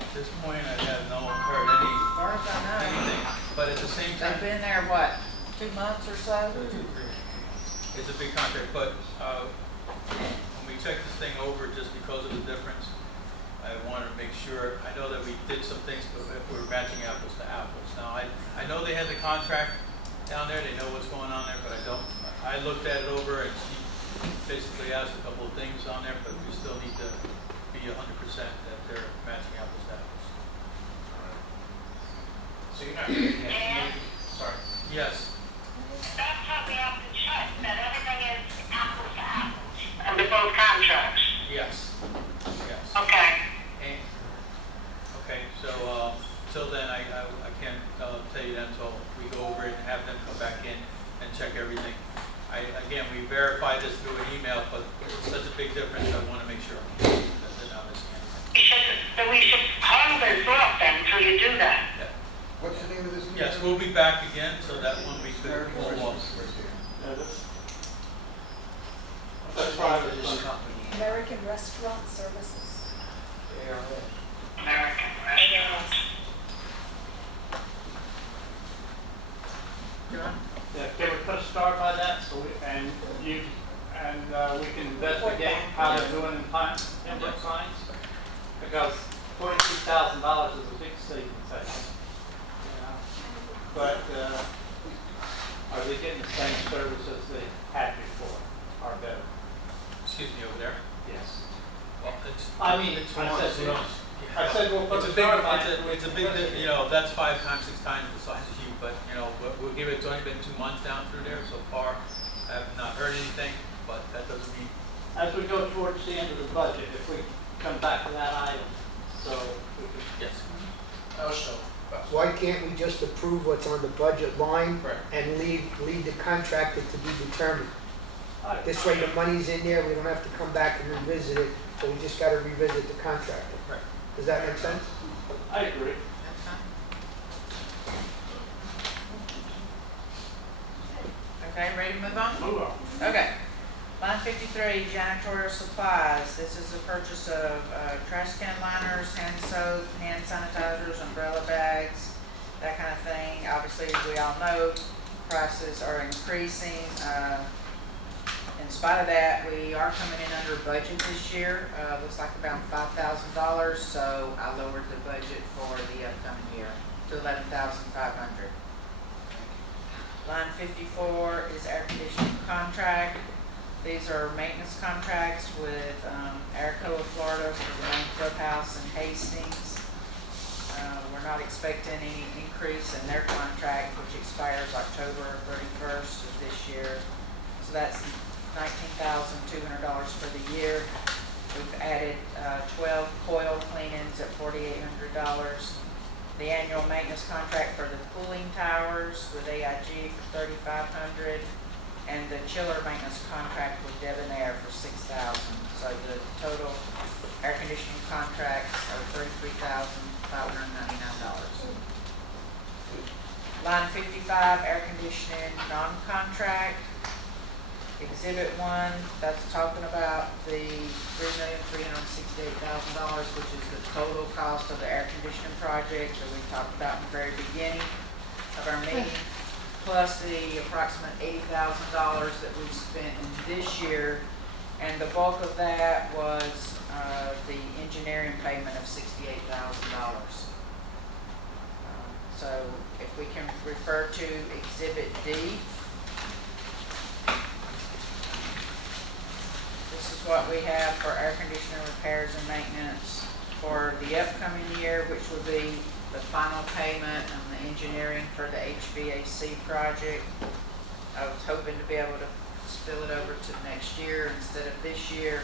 At this point, I have not heard As far as I know, anything, but at the same time. they've been there, what, 2 months or so? It's a big contract, but when we checked this thing over, just because of the difference, I wanted to make sure, I know that we did some things, but if we were matching apples to apples. Now, I know they had the contract down there, they know what's going on there, but I don't. I looked at it over and she basically asked a couple of things on there, but we still need to be 100% that they're matching apples to apples. So you're not getting that? Sorry. Yes. That's how we have to check that everything is apples to apples under both contracts. Yes. Yes. Okay. Okay, so till then, I can't tell you that until we go over it and have them come back in and check everything. Again, we verified this through an email, but it's such a big difference, I want to make sure that they're not missing anything. We should hold this off then until you do that. Yeah. What's the name of this? Yes, we'll be back again, so that one we could hold off. What's the name of this company? American Restaurant Services. ARS. American Restaurant. Yeah, can we put a start by that, so we can investigate how they're doing in Pembroke Pines? Because $42,000 is a big savings, I think. But, are they getting the same service as they had before, or better? Excuse me, over there? Yes. Well, it's. I mean, it's I one, said- so I said we'll put it's a a big, start by it's a big, that's 5 times, 6 times the size of you, but, we'll give it, it's only been 2 months down through there so far. I have not heard anything, but that doesn't mean. As we go towards the end of the budget, if we come back to that item, so we could. Yes. So, Why can't we just approve what's on the budget line Right. and leave the contractor to be determined? I- This way the money's in there, we don't have to come back and revisit it, so we just gotta revisit the contractor. Right. Does that make sense? I agree. That's fine. Okay, ready to move on? Move on. Okay. Line 53, janitorial supplies. This is a purchase of trash can liners, hand soap, hand sanitizers, umbrella bags, that kind of thing. Obviously, as we all know, prices are increasing. In spite of that, we are coming in under budget this year. Looks like about $5,000, so I lowered the budget for the upcoming year to $11,500. Line 54 is air conditioning contract. These are maintenance contracts with Aracoa, Florida for the main clubhouse in Hastings. We're not expecting any increase in their contract, which expires October 31st of this year. So that's $19,200 for the year. We've added 12 coil cleanings at $4,800. The annual maintenance contract for the cooling towers with AIG for $3,500, and the chiller maintenance contract with Debonair for $6,000. So the total air conditioning contracts are $33,599. Line 55, air conditioning non-contract. Exhibit 1, that's talking about the $3,368,000, which is the total cost of the air conditioning project that we talked about in the very beginning of our meeting, plus the approximate $80,000 that we spent in this year, and the bulk of that was the engineering payment of $68,000. So if we can refer to Exhibit D. This is what we have for air conditioner repairs and maintenance for the upcoming year, which will be the final payment on the engineering for the HVAC project. I was hoping to be able to spill it over to next year instead of this year.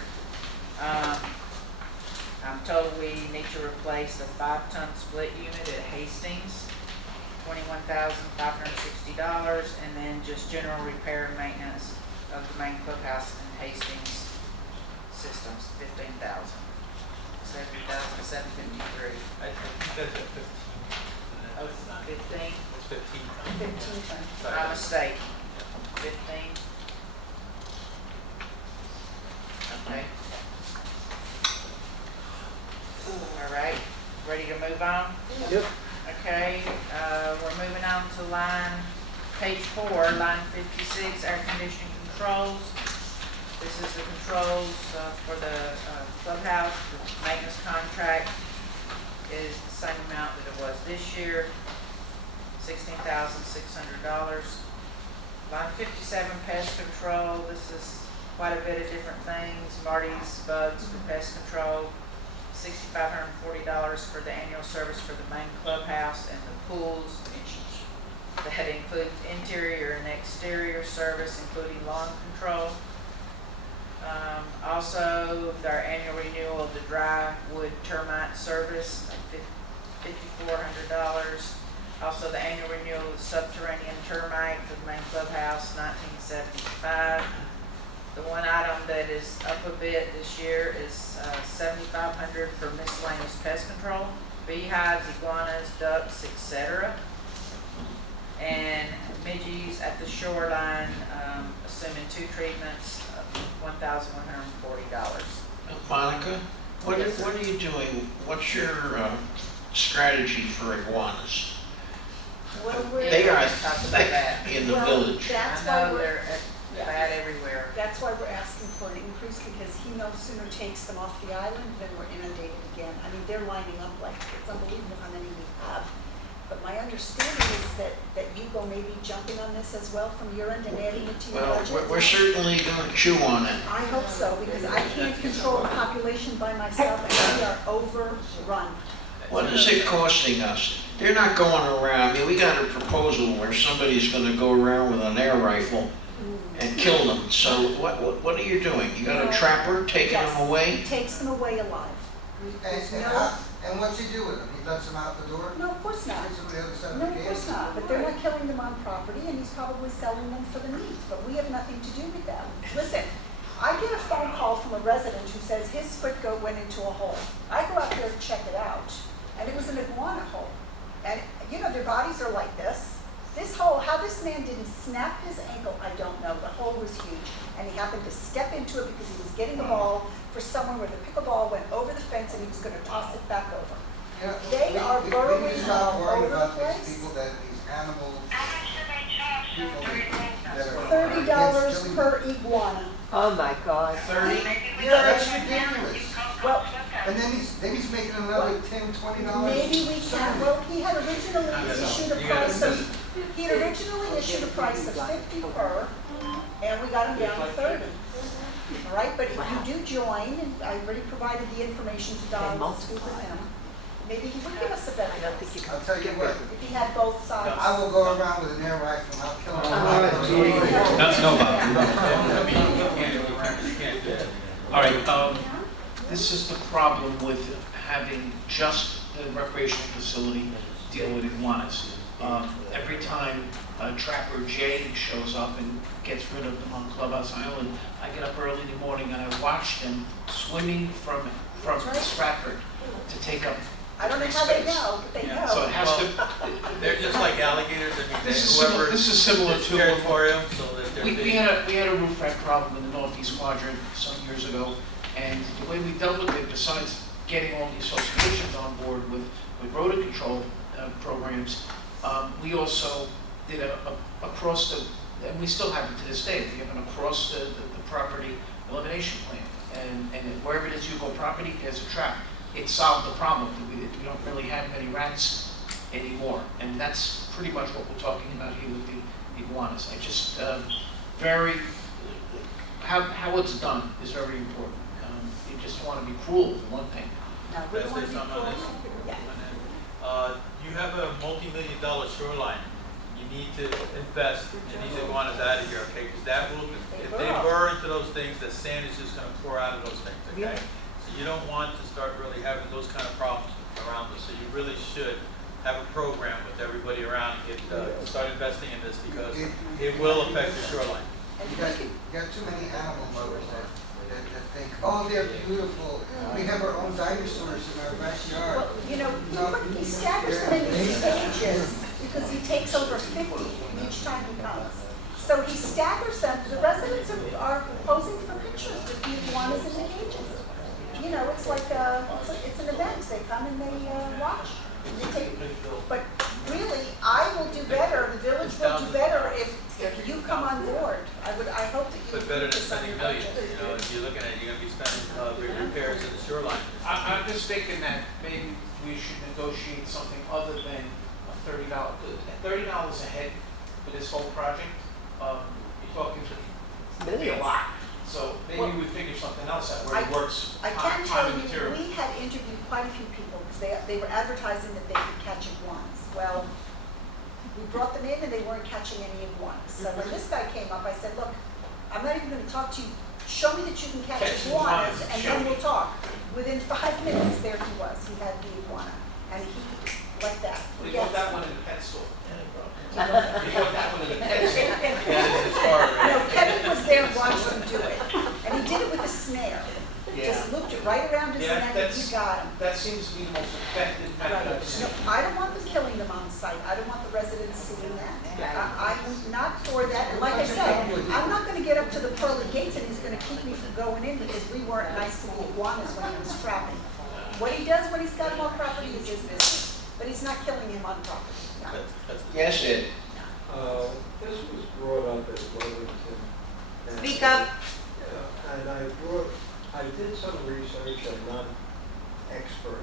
I'm told we need to replace the 5-ton split unit at Hastings, $21,560, and then just general repair and maintenance of the main clubhouse in Hastings systems, $15,000. $70,753. I think that's at 15. Oh, 15? It's 15. 15. My mistake. 15. Okay. All right, ready to move on? Yep. Okay, we're moving on to page 4, line 56, air conditioning controls. This is the controls for the clubhouse. The maintenance contract is the same amount that it was this year, $16,600. Line 57, pest control. This is quite a bit of different things. Marty's Bugs for pest control. $6,540 for the annual service for the main clubhouse and the pools. That includes interior and exterior service, including lawn control. Also, our annual renewal of the dry wood termite service, $5,400. Also, the annual renewal of the subterranean termite for the main clubhouse, $1,975. The one item that is up a bit this year is $7,500 for miscellaneous pest control, beehives, iguanas, ducks, etc. And midges at the shoreline, assuming 2 treatments, $1,140. Monica, what are you doing? What's your strategy for iguanas? They are thick in the village. That's I why know we're, they're bad everywhere. that's why we're asking for an increase, because he no sooner takes them off the island than we're inundated again. I mean, they're lining up like, it's unbelievable how many we have. But my understanding is that you go maybe jumping on this as well from your end and adding it to your Well, budget? we're certainly going to chew on it. I hope so, because I can't control the population by myself, and we are overrun. What is it costing us? They're not going around. I mean, we got a proposal where somebody's going to go around with an air rifle and kill them. So what are you doing? You got a trapper taking them away? He takes them away alive. There's And no, how, and what's he do with them? He lets them out the door? no, of course not. Takes them to the other side of No, the of gate? course not, but they're not killing them on property, and he's probably selling them for the meat, but we have nothing to do with them. Listen, I get a phone call from a resident who says his split goat went into a hole. I go out there to check it out, and it was an iguana hole. And, you know, their bodies are like this. This hole, how this man didn't snap his ankle, I don't know. The hole was huge, and he happened to step into it because he was getting the ball for someone where the pickleball went over the fence and he was gonna toss it back over. You know, They are we burrowing need to stop all worrying over the about these place. people that, these animals, How much do they charge people to remove them? that are. $30 killing per iguana. Oh, my God. 30? Maybe we Yeah, can that's go down and ridiculous. you go Well, look at And it. then he's making another $10, $20. Maybe we can, well, he had originally issued a price of, he had originally issued a price of 50 per, and we got him down to 30. All right, but if you do join, and I already provided the information to Donald to speak with him, maybe he would give us a better price. I'll tell you what, If he had both sides. I will go around with an air rifle and I'll kill them. All right, this is the problem with having just the recreational facility deal with iguanas. Every time Trapper Jay shows up and gets rid of them on Clubhouse Island, I get up early in the morning and I watch them swimming from Stratford to take up I don't know how they know, but they know. So it has to, They're just like alligators, I mean, this is whoever. similar to Territorial, so that they're we big. had a roof rat problem in the Northeast Quadrant some years ago, and the way we dealt with it, besides getting all the associations on board with rodent control programs, we also did a across the, and we still have it to this day, we have an across the property elimination plan. And wherever it is you go property, there's a trap. It solved the problem. We don't really have many rats anymore. And that's pretty much what we're talking about here with the iguanas. I just, how it's done is very important. You just want to be cruel for one thing. No, we Can I want say to be something on this? cool. Yeah. You have a multi-million-dollar shoreline. You need to invest in these iguanas out of here, okay? Because that will, if they burrow into those things, the sand is just gonna pour out of those things, okay? So you don't want to start really having those kind of problems around us. So you really should have a program with everybody around and get, start investing in this because it will affect the shoreline. You got too many animal lovers that think, oh, they're beautiful. We have our own dinosaurs in our backyard. Well, you know, he staggers them in these cages because he takes over 50 each time he comes. So he staggers them. The residents are posing for pictures with the iguanas in the cages. You know, it's like it's an event. They come and they watch. And they take. But really, I will do better. The village will do better if you come on board. I hope that you. But better than spending millions, you know, if you're looking at it, you're gonna be spending repairs in the shoreline. I'm just thinking that maybe we should negotiate something other than a $30 a head for this whole project. You're talking maybe a lot. So maybe we figure something else out where it works I can tell time and you, material. we had interviewed quite a few people because they were advertising that they could catch iguanas. Well, we brought them in and they weren't catching any iguanas. So when this guy came up, I said, look, I'm not even going to talk to you. Show me that you can catch iguanas and then we'll talk. Within 5 minutes, there he was. He had the iguana. And he, like that. He bought that one in the pet store. He bought that one in the pet store. No, Kevin was there and watched him do it. And he did it with a snare. Just looped it right around his neck and he got him. That seems to be the most effective method I've seen. No, I don't want them killing them on site. I don't want the residents seeing that. I'm not for that. And like I said, I'm not gonna get up to the pearly gates and he's gonna keep me from going in because we weren't nice to the iguanas when he was trapping. What he does when he's got them on property is his business, but he's not killing him on property. No. Yes, Ed. This was brought up at Wilmington. Speak up. And I did some research, I'm not expert,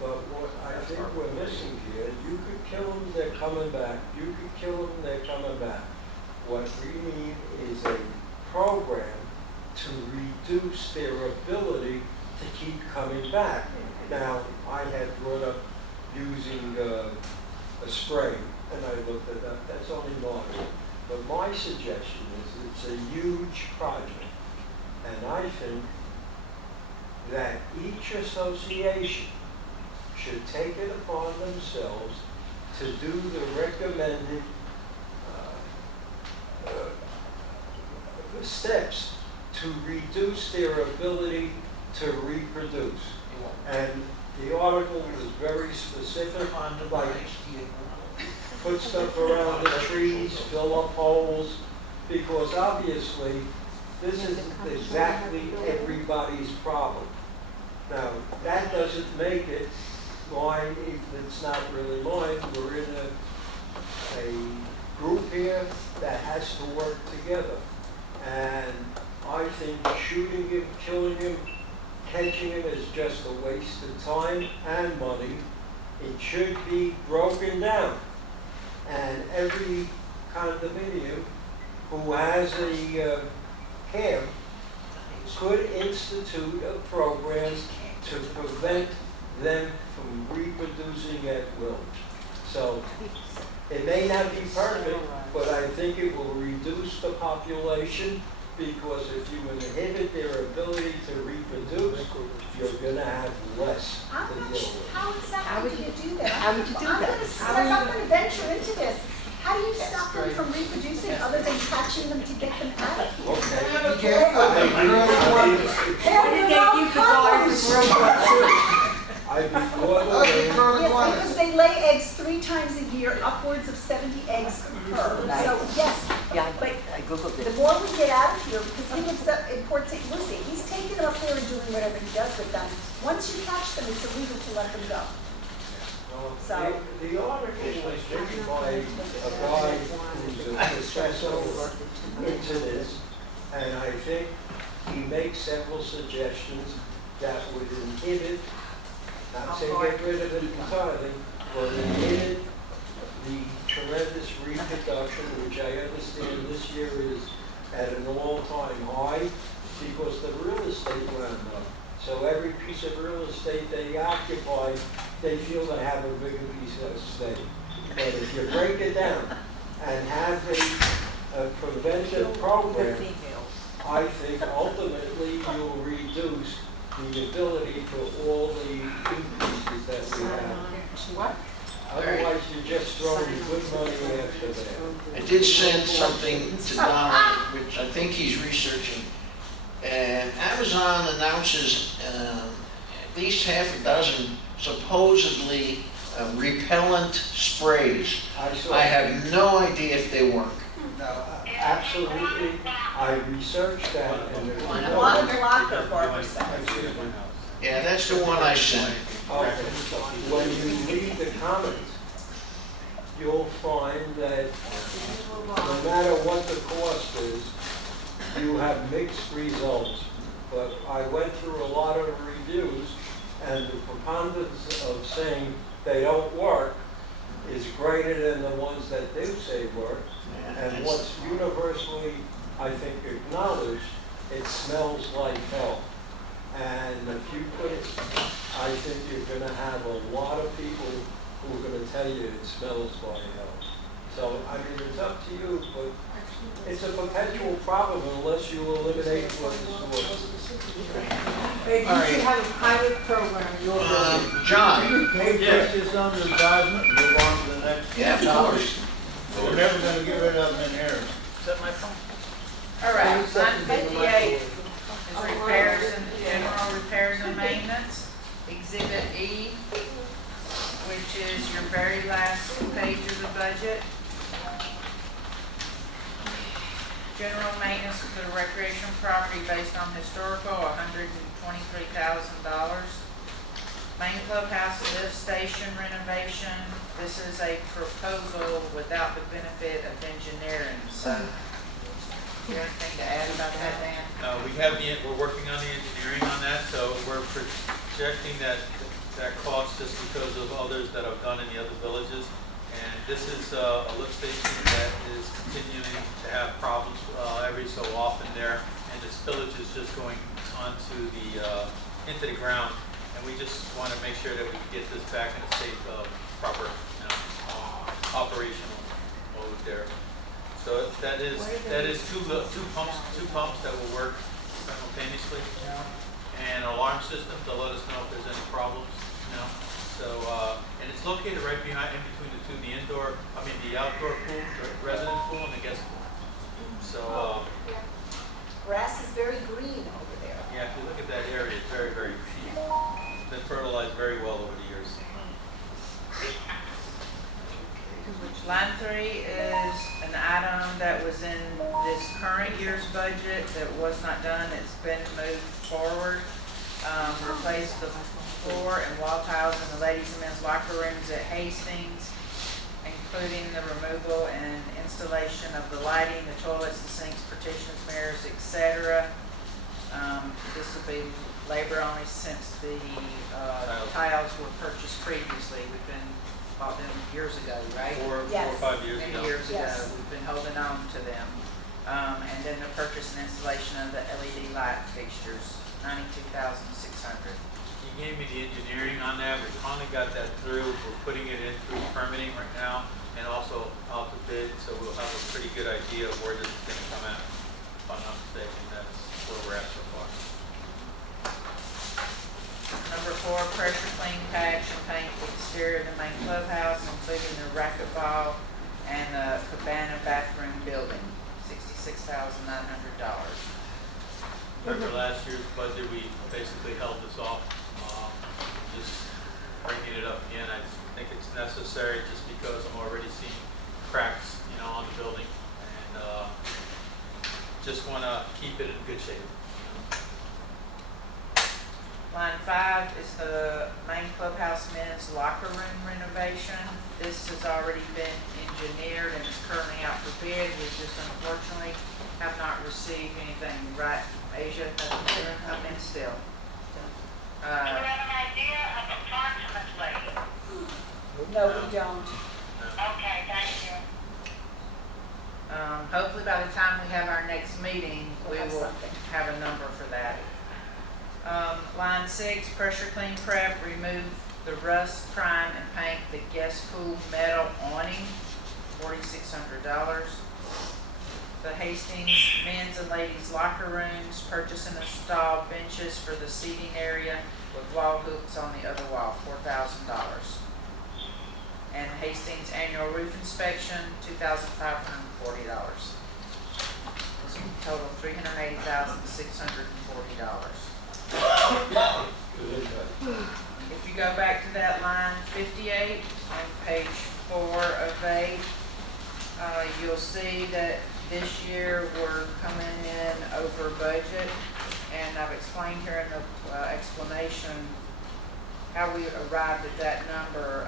but what I think we're missing here, you could kill them, they're coming back. You could kill them, they're coming back. What we need is a program to reduce their ability to keep coming back. Now, I had brought up using a spray, and I looked at that, that's only moderate. But my suggestion is it's a huge project, and I think that each association should take it upon themselves to do the recommended steps to reduce their ability to reproduce. And the article was very specific, like put stuff around the trees, fill up holes, because obviously this isn't exactly everybody's problem. Now, that doesn't make it mine, if it's not really mine. We're in a group here that has to work together. And I think shooting him, killing him, catching him is just a waste of time and money. It should be broken down. And every condominium who has a camp could institute a program to prevent them from reproducing at will. So it may not be perfect, but I think it will reduce the population, because if you inhibit their ability to reproduce, you're going to have less to deal with. How exactly do you do that? How would you do that? I'm gonna venture into this. How do you stop them from reproducing other than catching them to get them out of here? Yes, because they lay eggs 3 times a year, upwards of 70 eggs per. So yes, but the more we get out of here, because he lives up in Port St. Lucie, he's taking them up there and doing whatever he does with them. Once you catch them, it's illegal to let them go. So The article was written by a guy who's a professor into this, and I think he makes several suggestions that would inhibit, not say get rid of it entirely, but inhibit the tremendous reproduction, which I understand this year is at an all-time high, because the real estate went up. So every piece of real estate they occupy, they feel they have a bigger piece of estate. But if you break it down and have a preventive program, I think ultimately you'll reduce the ability for all the increases that we have. What? Otherwise, you're just throwing good money after that. I did send something to Donald, which I think he's researching. And Amazon announces at least half a dozen supposedly repellent sprays. I have no idea if they work. No, absolutely. I researched that, and there's no. Yeah, that's the one I sent. Okay. When you read the comments, you'll find that no matter what the cost is, you have mixed results. But I went through a lot of reviews, and the preponderance of saying they don't work is greater than the ones that do say work. And what's universally, I think, acknowledged, it smells like hell. And if you put it, I think you're going to have a lot of people who are going to tell you it smells like hell. So, I mean, it's up to you, but it's a perpetual problem unless you eliminate what the source. But you should have a pilot program in your building. John. Hey, take this under advisement, move on to the next. Yeah, of course. We're never gonna get rid of them in here. Is that my phone? All right, 158 is repairs and general repairs and maintenance. Exhibit E, which is your very last page of the budget. General maintenance for the recreation property based on historical, $123,000. Main clubhouse lift station renovation. This is a proposal without the benefit of engineering, so. You have anything to add about that, Dan? We're working on the engineering on that, so we're projecting that cost just because of others that I've done in the other villages. And this is a lift station that is continuing to have problems every so often there, and the spillage is just going onto into the ground. And we just want to make sure that we can get this back in a safe, proper, operational mode there. So that is two pumps that will work simultaneously. and an alarm system to let us know if there's any problems, you know? So, and it's located right behind, in between the two, the outdoor pool, the residence pool and the guest pool. So, Grass is very green over there. yeah, if you look at that area, it's very, very cheap. Been fertilized very well over the years. Line 3 is an item that was in this current year's budget that was not done. It's been moved forward. Replace the floor and wall tiles in the ladies and men's locker rooms at Hastings, including the removal and installation of the lighting, the toilets, the sinks, partitions, mirrors, etc. This will be labor only since the tiles were purchased previously. We've been bought them years ago, right? Four or 5 years ago. Many years ago. Yes. We've been holding on to them. And then the purchase and installation of the LED light fixtures, $92,600. He gave me the engineering on that. We finally got that through. We're putting it in through permitting right now and also out to bid. So we'll have a pretty good idea of where this is going to come out. If I'm not mistaken, that's where we're at so far. Number 4, pressure clean, patch, and paint the exterior of the main clubhouse, including the racquetball and the cabana bathroom building, $66,900. Remember last year's budget, we basically held this off, just bringing it up again. I think it's necessary just because I'm already seeing cracks, you know, on the building, and just want to keep it in good shape. Line 5 is the main clubhouse men's locker room renovation. This has already been engineered and is currently out for bid. We just unfortunately have not received anything. Right, Asia, nothing's come in still. Do you have an idea of approximately? No, we don't. Okay, thank you. Hopefully by the time we have our next meeting, we We'll have will something. have a number for that. Line 6, pressure clean prep, remove the rust, prime, and paint the guest pool metal awning, $4,600. The Hastings men's and ladies locker rooms, purchase and install benches for the seating area with wall hooks on the other wall, $4,000. And Hastings annual roof inspection, $2,540. Total $380,640. If you go back to that line 58 on page 4 of 8, you'll see that this year we're coming in over budget, and I've explained here in the explanation how we arrived at that number.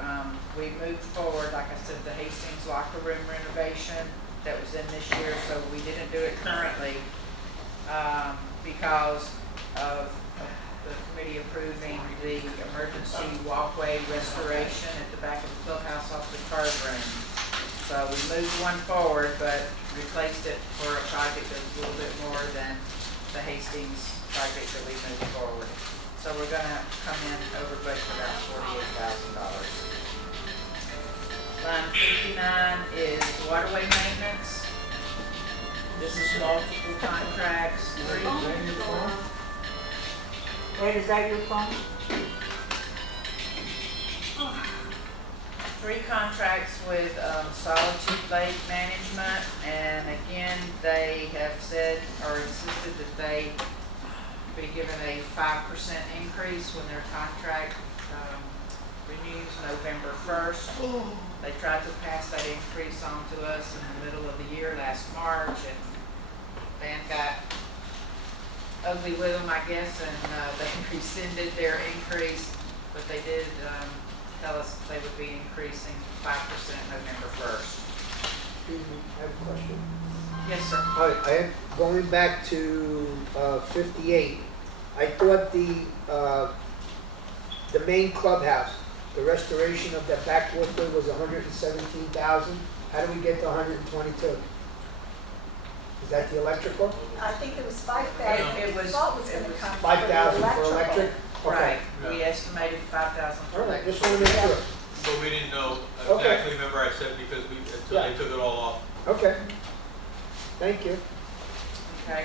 We moved forward, like I said, the Hastings locker room renovation that was in this year, so we didn't do it currently because of the committee approving the emergency walkway restoration at the back of the clubhouse off the card room. So we moved one forward, but replaced it for a project that was a little bit more than the Hastings project that we moved forward. So we're gonna come in over budget about $48,000. Line 59 is waterway maintenance. This is multiple contracts, Ed, is that your phone? 3 contracts with Solitude Lake Management, and again, they have said or insisted that they be given a 5% increase when their contract renews November 1st. They tried to pass that increase on to us in the middle of the year last March, and Dan got ugly with them, I guess, and they rescinded their increase, but they did tell us they would be increasing 5% November 1st. Excuse me, I have a question. Yes, sir. Going back to 58, I thought the main clubhouse, the restoration of that back walkway was 117,000. How do we get to 122? Is that the electrical? I think it was 5,000. It was- Thought was gonna come from 5,000 for electrical. electric? Okay. Right, we estimated 5,000 for All right, electric. just want to make sure. But we didn't know Okay. exactly, remember I said, because they took it all off. Okay. Thank you. Okay.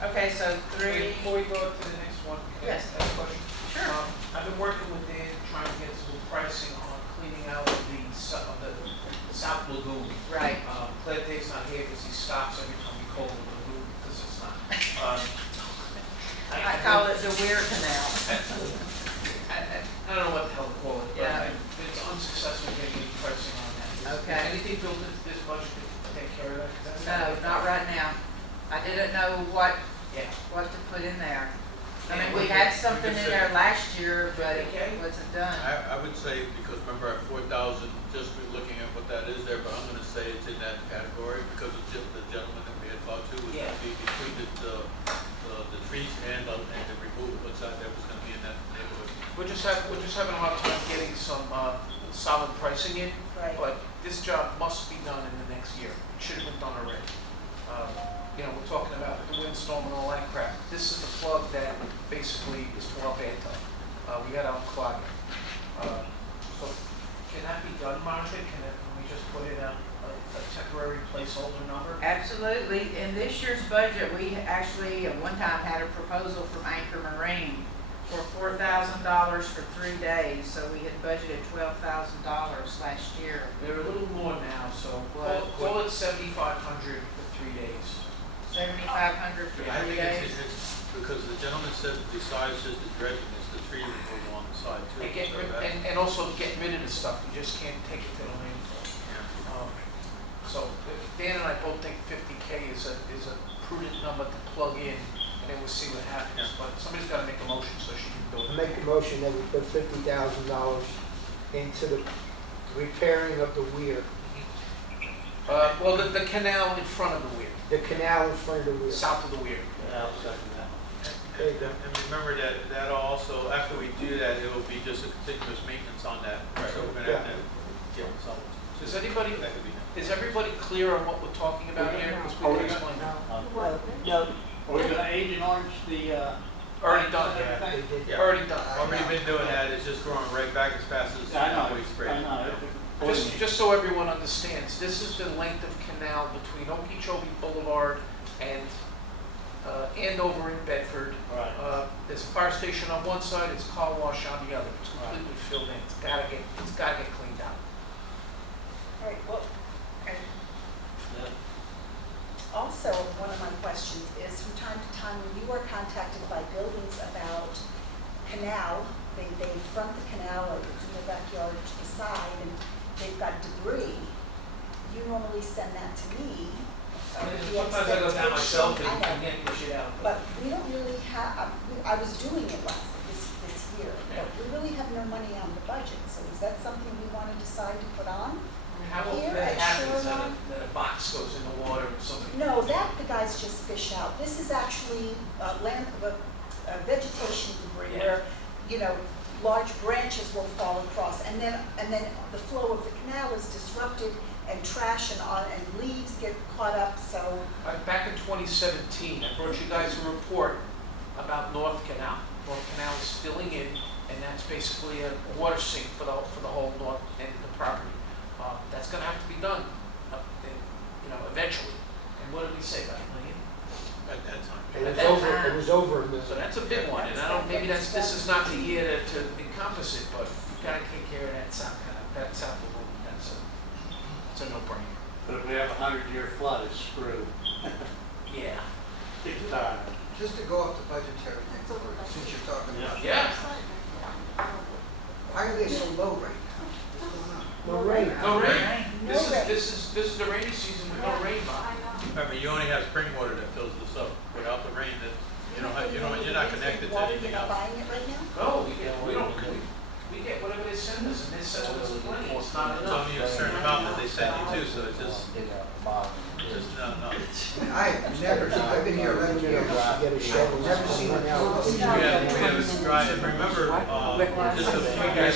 Okay, so three, Before we go to the next one, can I Yes. ask a question? Sure. I've been working with Dan, trying to get some pricing on cleaning out of the South Lagoon. Right. Glad Dave's not here because he stops every time we call the lagoon, because it's not. I call it the Weir Canal. I don't know what the hell to call it, but Yeah. it's unsuccessful getting any pricing on that. Is Okay. anything built into this budget to take care of that? 'Cause No, that's- not right now. I didn't know what to put in there. I mean, we had something in there last year, but it wasn't done. I would say, because remember at 4,000, just looking at what that is there, but I'm gonna say it's in that category, because it's just the gentleman that we had talked to was gonna be between the trees and the removal, looks like that was gonna be in that neighborhood. We're just having a hard time getting some solid pricing in, Right. but this job must be done in the next year. It should have been done already. You know, we're talking about the windstorm and all that crap. This is the plug that basically is for our bathtub. We got to unclog it. So can that be done, Martha? Can we just put in a temporary placeholder number? Absolutely. In this year's budget, we actually at one time had a proposal from Anchor Marine for $4,000 for 3 days. So we had budgeted $12,000 last year. They're a little more now, so call it 7,500 for 3 days. 7,500 for Yeah, I 3 think days. it's, because the gentleman said besides just the dredging, it's the tree removal on the side too. And, So that- and also getting rid of the stuff. You just can't take it to the landfill. So Dan and I both think 50K is a prudent number to plug in, and then we'll see what happens. But somebody's got to make a motion so she can build I it. make a motion that we put $50,000 into the repairing of the weir, Well, the canal in front of the weir, the canal in front of the weir. south of the weir. I'll second that. There you go. And remember that also, after we do that, it will be just a continuous maintenance on that. So we're gonna have to get some. Does anybody, That could be. is everybody clear on what we're talking about here? Because we can explain it. No. Are we gonna age and orange the, Already done. everything? Yeah. Already done. Already been doing that, it's just growing right back as fast as I know, we spray. I know. Just so everyone understands, this is the length of canal between Okeechobee Boulevard and Andover in Bedford. Right. There's a fire station on one side, it's a car wash on the other. It's completely filled in. It's gotta get cleaned out. All right, well, also, one of my questions is from time to time, when you are contacted by buildings about canal, they front the canal, like it's in the backyard to the side, and they've got debris, you normally send that to me. with the Sometimes I go down myself expectation- I and know. get push it out. But we don't really have, I was doing it this year, but we really have no money on the budget, so is that something we want to decide to put on? How often Here that at happens Shoreline? that a box goes in the water and somebody? No, that the guys just fish out. This is actually vegetation debris where, you know, large branches will fall across, and then the flow of the canal is disrupted, and trash and leaves get caught up, so. Back in 2017, I brought you guys a report about North Canal. North Canal is filling in, and that's basically a water sink for the whole north end of the property. That's gonna have to be done, eventually. And what did we say, about $1 million? At that time. It was over a So million. that's a big one, and maybe this is not the year to encompass it, but you've gotta take care of that south canal, that's a no-brainer. But if we have a 100-year flood, it's screwed. Yeah. It's tired. Just to go off the budgetary thing, since you're talking about. Yeah. Why are they so low right now? What's going on? No rain. No rain. No rain. This is the rainy season with no rain, Bob. Remember, you only have spring water that fills this up. Without the rain, that you're not connected to Water, anything you're not else. buying it right now? No, we get whatever they send us, and they send us plenty, it's not It's enough. only a certain amount that they send you too, so it's just not enough. I've been here 11 years. Get a shovel. Never seen a field. We have a dry, and remember, just a few years,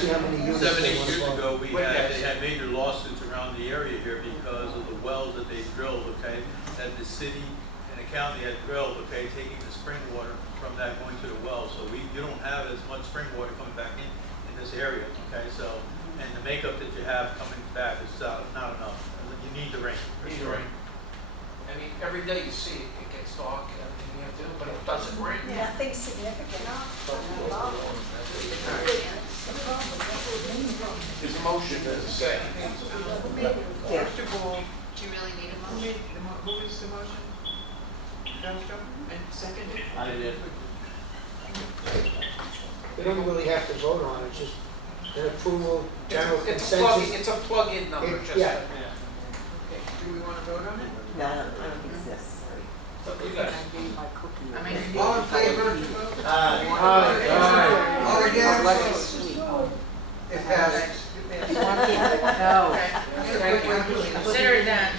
7, 8 years ago, they had major lawsuits around the area here because of the wells that they drilled, okay? That the city and the county had drilled, okay, taking the spring water from that going to the well. So you don't have as much spring water coming back in this area, okay? So, and the makeup that you have coming back is not enough. You need the rain. Need the rain. I mean, every day you see it, it gets dark, and everything you have to do, but it doesn't rain. Nothing significant. There's a motion, there's a second. First of all, Do you really need a who motion? made who is the motion? Joe, and seconded? I did. We don't really have to vote on it, it's just an approval, general It's a plug-in, consensus. it's a plug-in number, just. Yeah. Okay, do we want to vote on it? No, I don't think it's necessary. You guys. I mean, All in favor? Aye. All against? Like it's sweet. It passes. No. consider it done.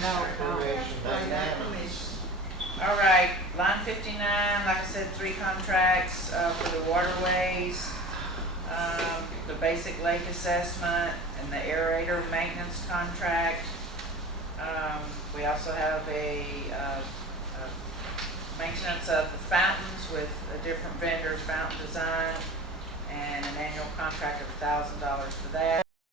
All right, line 59, like I said, 3 contracts for the waterways, the basic lake assessment, and the aerator maintenance contract. We also have a maintenance of the fountains with a different vendor's fountain design, and an annual contract of $1,000 for that.